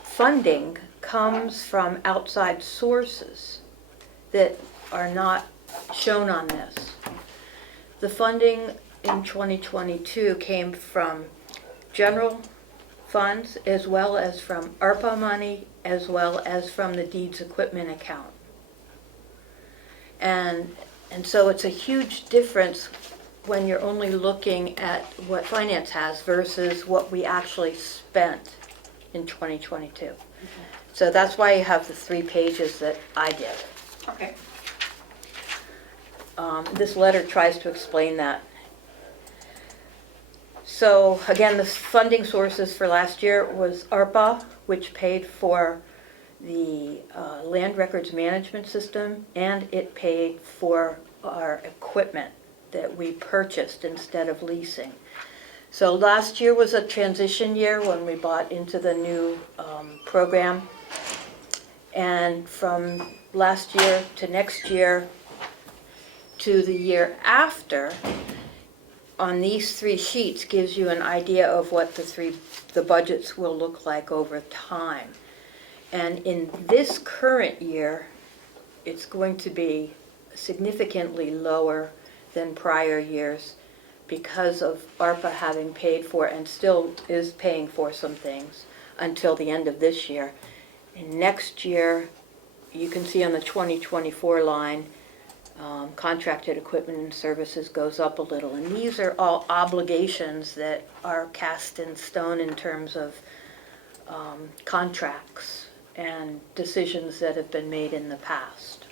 funding comes from outside sources that are not shown on this. The funding in 2022 came from general funds as well as from ARPA money as well as from the deeds equipment account. And so it's a huge difference when you're only looking at what finance has versus what we actually spent in 2022. So that's why you have the 3 pages that I did. Okay. This letter tries to explain that. So again, the funding sources for last year was ARPA, which paid for the land records management system, and it paid for our equipment that we purchased instead of leasing. So last year was a transition year when we bought into the new program. And from last year to next year to the year after, on these 3 sheets gives you an idea of what the budgets will look like over time. And in this current year, it's going to be significantly lower than prior years because of ARPA having paid for and still is paying for some things until the end of this year. And next year, you can see on the 2024 line, contracted equipment and services goes up a little. And these are all obligations that are cast in stone in terms of contracts and decisions that have been made in the past.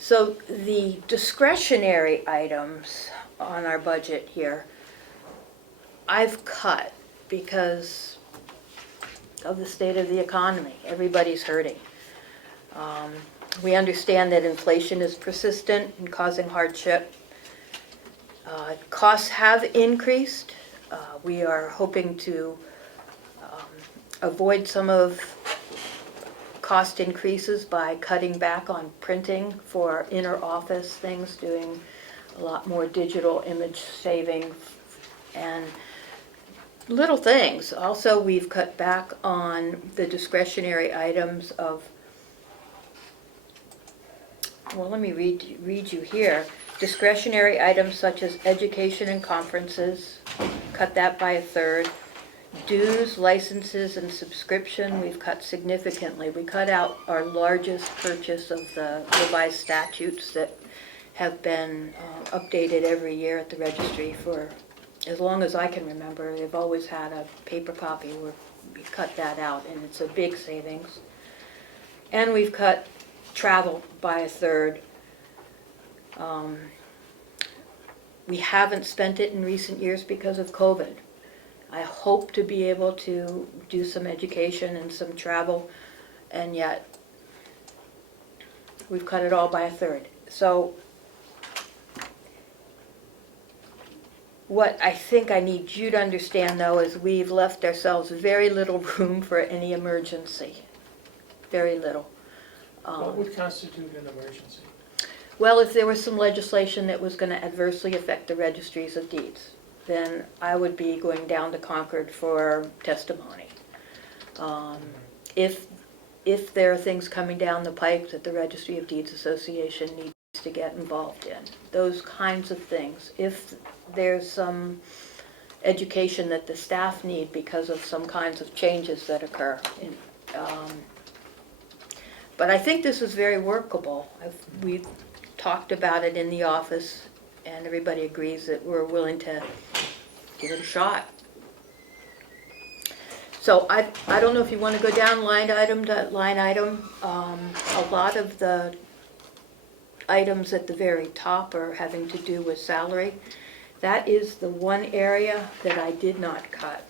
So the discretionary items on our budget here, I've cut because of the state of the economy. Everybody's hurting. We understand that inflation is persistent and causing hardship. Costs have increased. We are hoping to avoid some of cost increases by cutting back on printing for inner office things, doing a lot more digital image saving and little things. Also, we've cut back on the discretionary items of, well, let me read you here. Discretionary items such as education and conferences, cut that by a third. Dues, licenses, and subscription, we've cut significantly. We cut out our largest purchase of the revised statutes that have been updated every year at the registry for as long as I can remember. They've always had a paper copy. We cut that out, and it's a big savings. And we've cut travel by a third. We haven't spent it in recent years because of COVID. I hope to be able to do some education and some travel, and yet we've cut it all by a third. So what I think I need you to understand, though, is we've left ourselves very little room for any emergency. Very little. What would constitute an emergency? Well, if there was some legislation that was going to adversely affect the registries of deeds, then I would be going down to Concord for testimony. If there are things coming down the pike that the Registry of Deeds Association needs to get involved in, those kinds of things. If there's some education that the staff need because of some kinds of changes that occur. But I think this is very workable. We've talked about it in the office, and everybody agrees that we're willing to give it a shot. So I don't know if you want to go down line item to line item. A lot of the items at the very top are having to do with salary. That is the one area that I did not cut.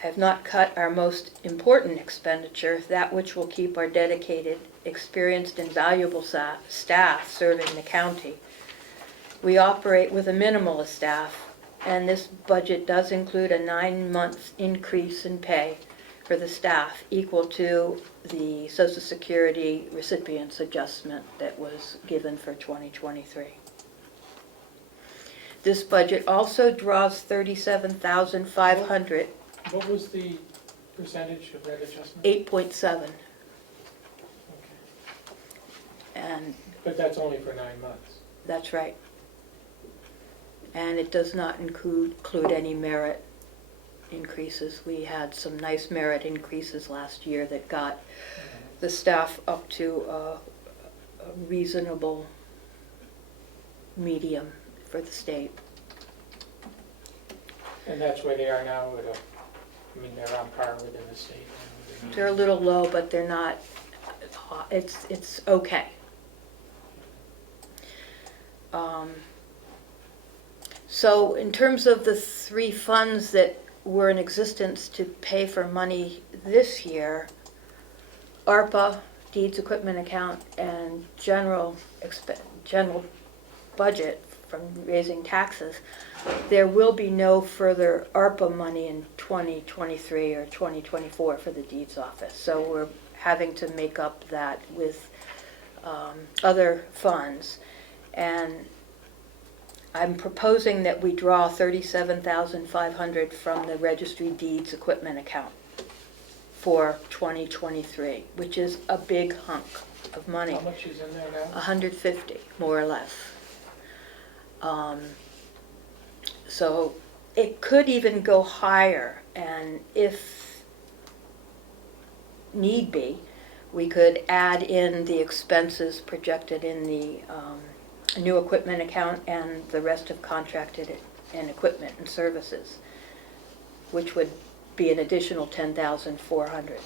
I have not cut our most important expenditure, that which will keep our dedicated, experienced, and valuable staff serving the county. We operate with a minimal of staff, and this budget does include a 9-month increase in pay for the staff equal to the Social Security recipients adjustment that was given for 2023. This budget also draws $37,500. What was the percentage of that adjustment? 8.7. Okay. And But that's only for 9 months. that's right. And it does not include any merit increases. We had some nice merit increases last year that got the staff up to a reasonable medium for the state. And that's where they are now they're on par within the state. They're a little low, but they're not, it's okay. So in terms of the 3 funds that were in existence to pay for money this year, ARPA, Deeds Equipment Account, and general budget from raising taxes, there will be no further ARPA money in 2023 or 2024 for the Deeds Office. So we're having to make up that with other funds. And I'm proposing that we draw $37,500 from the Registry Deeds Equipment Account for 2023, which is a big hunk of money. How much is in there now? 150, more or less. So it could even go higher, and if need be, we could add in the expenses projected in the new equipment account and the rest of contracted and equipment and services, which would be an additional $10,400,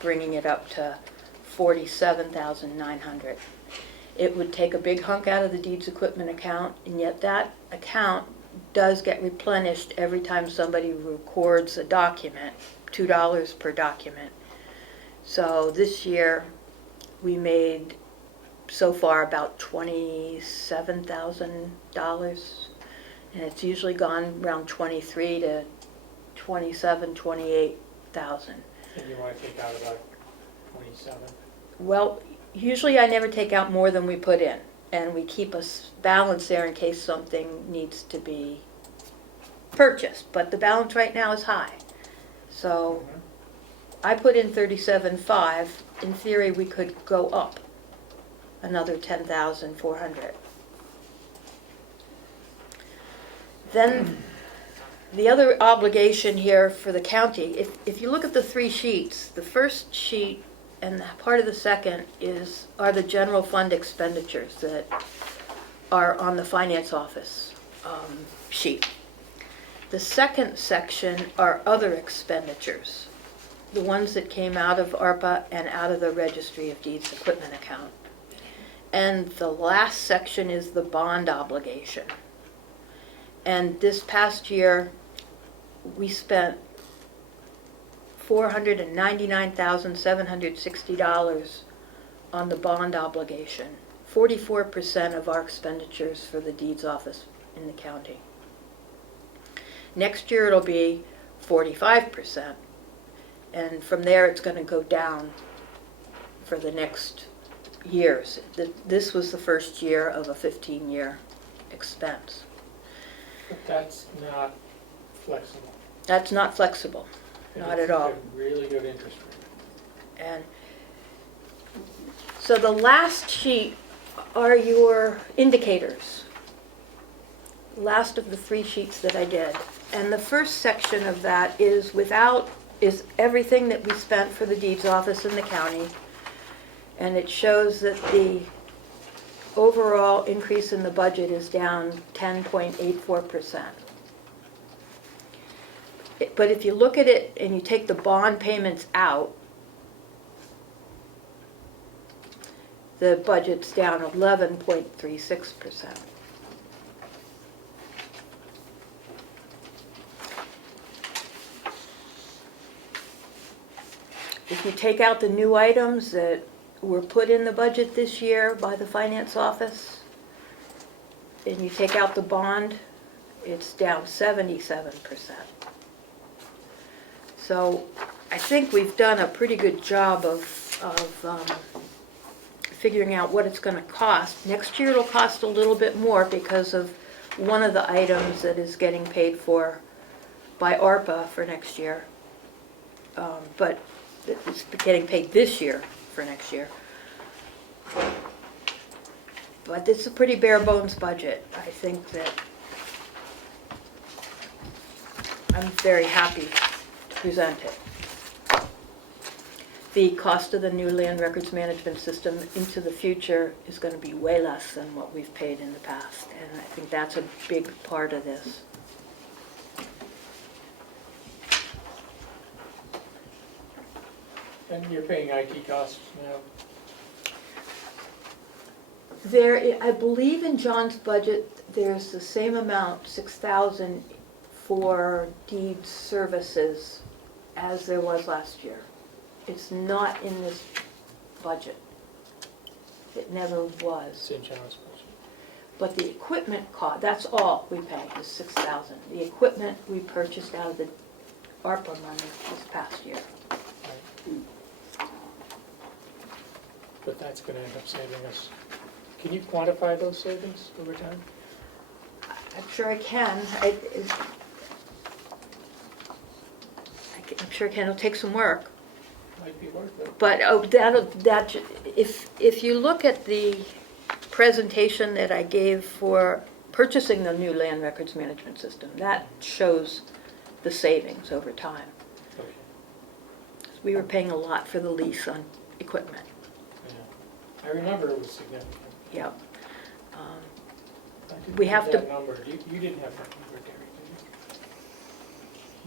bringing it up to $47,900. It would take a big hunk out of the deeds equipment account, and yet that account does get replenished every time somebody records a document, $2 per document. So this year, we made so far about $27,000, and it's usually gone around 23 to 27, 28,000. And you want to take out about 27? Well, usually I never take out more than we put in, and we keep a balance there in case something needs to be purchased, but the balance right now is high. So I put in 37.5. In theory, we could go up another 10,400. Then the other obligation here for the county, if you look at the three sheets, the first sheet and part of the second are the general fund expenditures that are on the finance office sheet. The second section are other expenditures, the ones that came out of ARPA and out of the Registry of Deeds equipment account. And the last section is the bond obligation. And this past year, we spent $499,760 on the bond obligation, 44% of our expenditures for the deeds office in the county. Next year it'll be 45%, and from there it's going to go down for the next years. This was the first year of a 15-year expense. But that's not flexible. That's not flexible, not at all. It's a really good interest rate. And so the last sheet are your indicators. Last of the three sheets that I did. And the first section of that is everything that we spent for the deeds office in the county. And it shows that the overall increase in the budget is down 10.84%. But if you look at it and you take the bond payments out, the budget's down 11.36%. If you take out the new items that were put in the budget this year by the finance office, and you take out the bond, it's down 77%. So I think we've done a pretty good job of figuring out what it's going to cost. Next year it'll cost a little bit more because of one of the items that is getting paid for by ARPA for next year. But it's getting paid this year for next year. But it's a pretty bare bones budget. I think that I'm very happy to present it. The cost of the new land records management system into the future is going to be way less than what we've paid in the past, and I think that's a big part of this. And you're paying IT costs now? I believe in John's budget, there's the same amount, 6,000, for deed services as there was last year. It's not in this budget. It never It's was. in John's budget. But the equipment cost, that's all we pay, is 6,000. The equipment we purchased out of the ARPA money this past year. Right. But that's going to end up saving us. Can you quantify those savings over time? I'm sure I can. I'm sure I can. It'll take some work. Might be worth it. But if you look at the presentation that I gave for purchasing the new land records management system, that shows the savings over time. Okay. We were paying a lot for the lease on equipment. Yeah. I remember it was significant. Yep. I didn't We have that to- number. You didn't have that number, Terry, did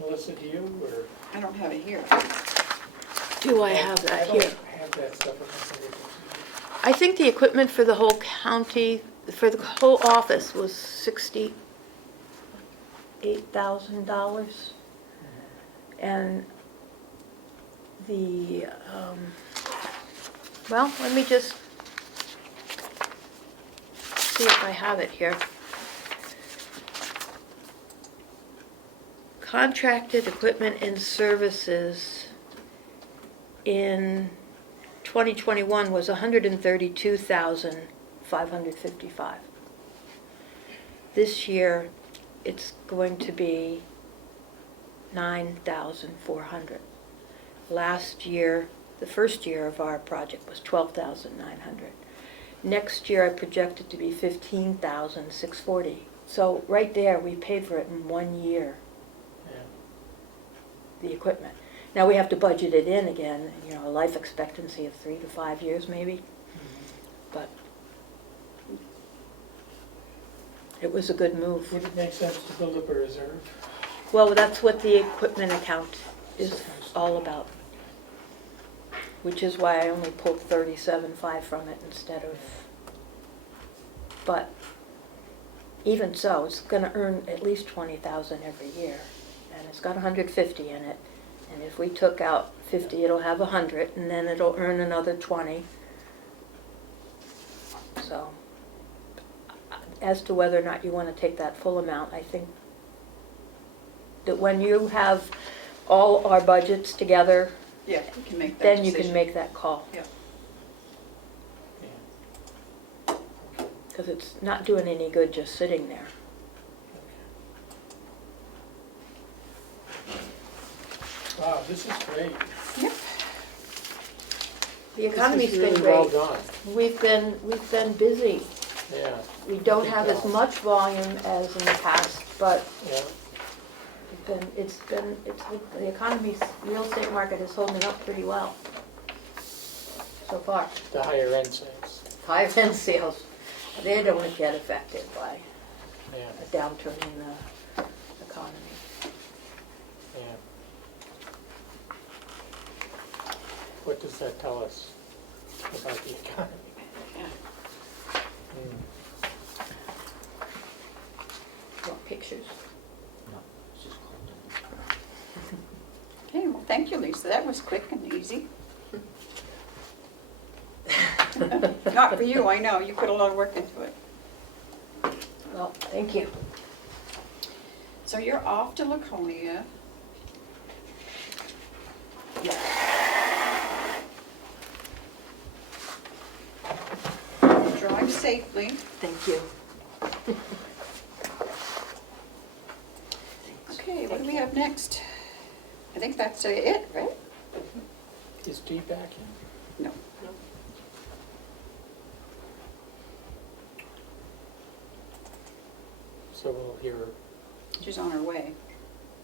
you? Melissa, do you, or? I don't have it here. Do I have that I don't here? have that stuff at my fingertips. I think the equipment for the whole county, for the whole office was $68,000. And the, well, let me just see if I have it here. Contracted equipment and services in 2021 was 132,555. This year, it's going to be 9,400. Last year, the first year of our project was 12,900. Next year, I project it to be 15,640. So right there, we paid for it in 1 year, the equipment. Now we have to budget it in again, you know, a life expectancy of 3 to 5 years maybe. But it was a good move. Would it make sense to build up a reserve? Well, that's what the equipment account is all about. Which is why I only pulled 37.5 from it instead of, but even so, it's gonna earn at least 20,000 every year. And it's got 150 in it. And if we took out 50, it'll have 100, and then it'll earn another 20. So, as to whether or not you want to take that full amount, I think that when you have all our budgets together, Yeah, you can make that then you decision. can make that call. Yeah. Because it's not doing any good just sitting there. Wow, this is great. Yep. The economy's This is been really well great. done. We've been busy. Yeah, We don't have as much volume as in the past, but yeah. the economy's, real estate market is holding up pretty well so far. The higher end sales. High end sales, they don't get affected by Yeah, a downturn in the economy. yeah. What does that tell us about the economy? Hmm. Want pictures? No, it's just called Okay, well, thank you, Lisa. That was quick and easy. Not for you, I know. You put a lot of work into it. Well, thank you. So you're off to Laconia. Drive safely. Thank you. Okay, what do we have next? I think that's it, right? Is Dee back in? No. So we'll hear She's on her way.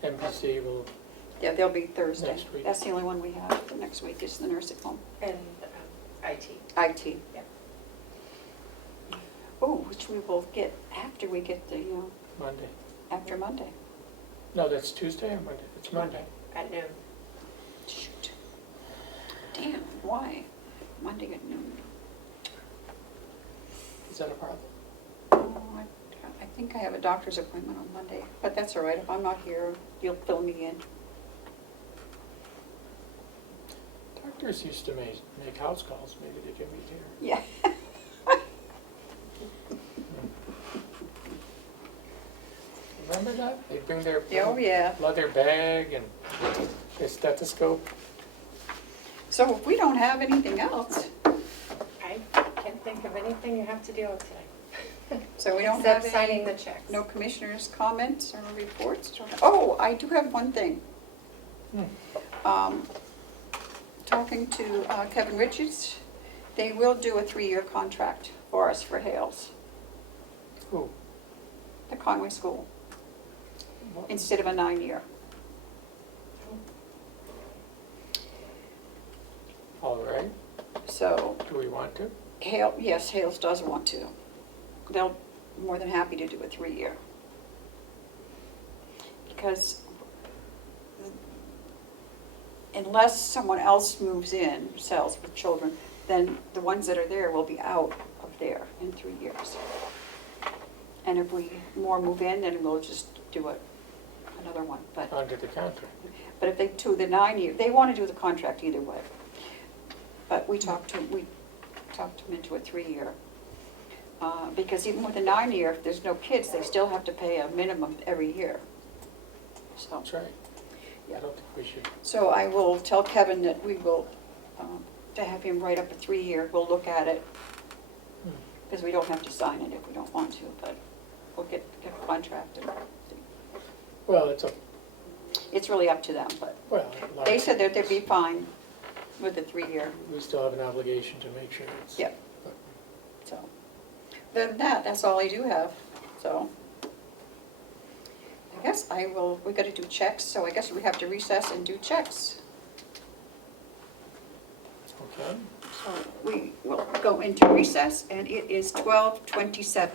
NBC will, Yeah, they'll be Thursday. Next week. That's the only one we have for next week is the nursing home. And IT. IT. Yeah. Oh, which we will get after we get the, Monday. after Monday. No, that's Tuesday or Monday? It's Monday. At noon. Shoot. Damn, why? Monday at noon. Is that a problem? Oh, I think I have a doctor's appointment on Monday, but that's all right. If I'm not here, you'll fill me in. Doctors used to make house calls, maybe they can be here. Yeah. Remember that? They bring their Oh, yeah. leather bag and their stethoscope. So if we don't have anything else, I can't think of anything you have to deal with today. so we don't have Except signing any, the checks. no commissioners' comments or reports? Oh, I do have one thing. Talking to Kevin Richards, they will do a 3-year contract for us for Hales, Who? the Conway School, What? instead of a 9-year. All right. So Do we want to? Yes, Hales does want to. They'll more than happy to do a 3-year. Because unless someone else moves in, sells with children, then the ones that are there will be out of there in 3 years. And if we more move in, then we'll just do it another one, but. Under the contract. But if they do the 9-year, they want to do the contract either way. But we talked them into a 3-year. Because even with a 9-year, if there's no kids, they still have to pay a minimum every year. So, That's right. Yeah. I don't think we should. so I will tell Kevin that we will, to have him write up a 3-year, we'll look at it. Because we don't have to sign it if we don't want to, but we'll get a contract and see. Well, it's a, It's really up to them, but well, they said that they'd be fine with the 3-year. we still have an obligation to make sure it's. Yep. So, other than that, that's all I do have, so. I guess we gotta do checks, so I guess we have to recess and do checks. Okay. So we will go into recess, and it is 12:27.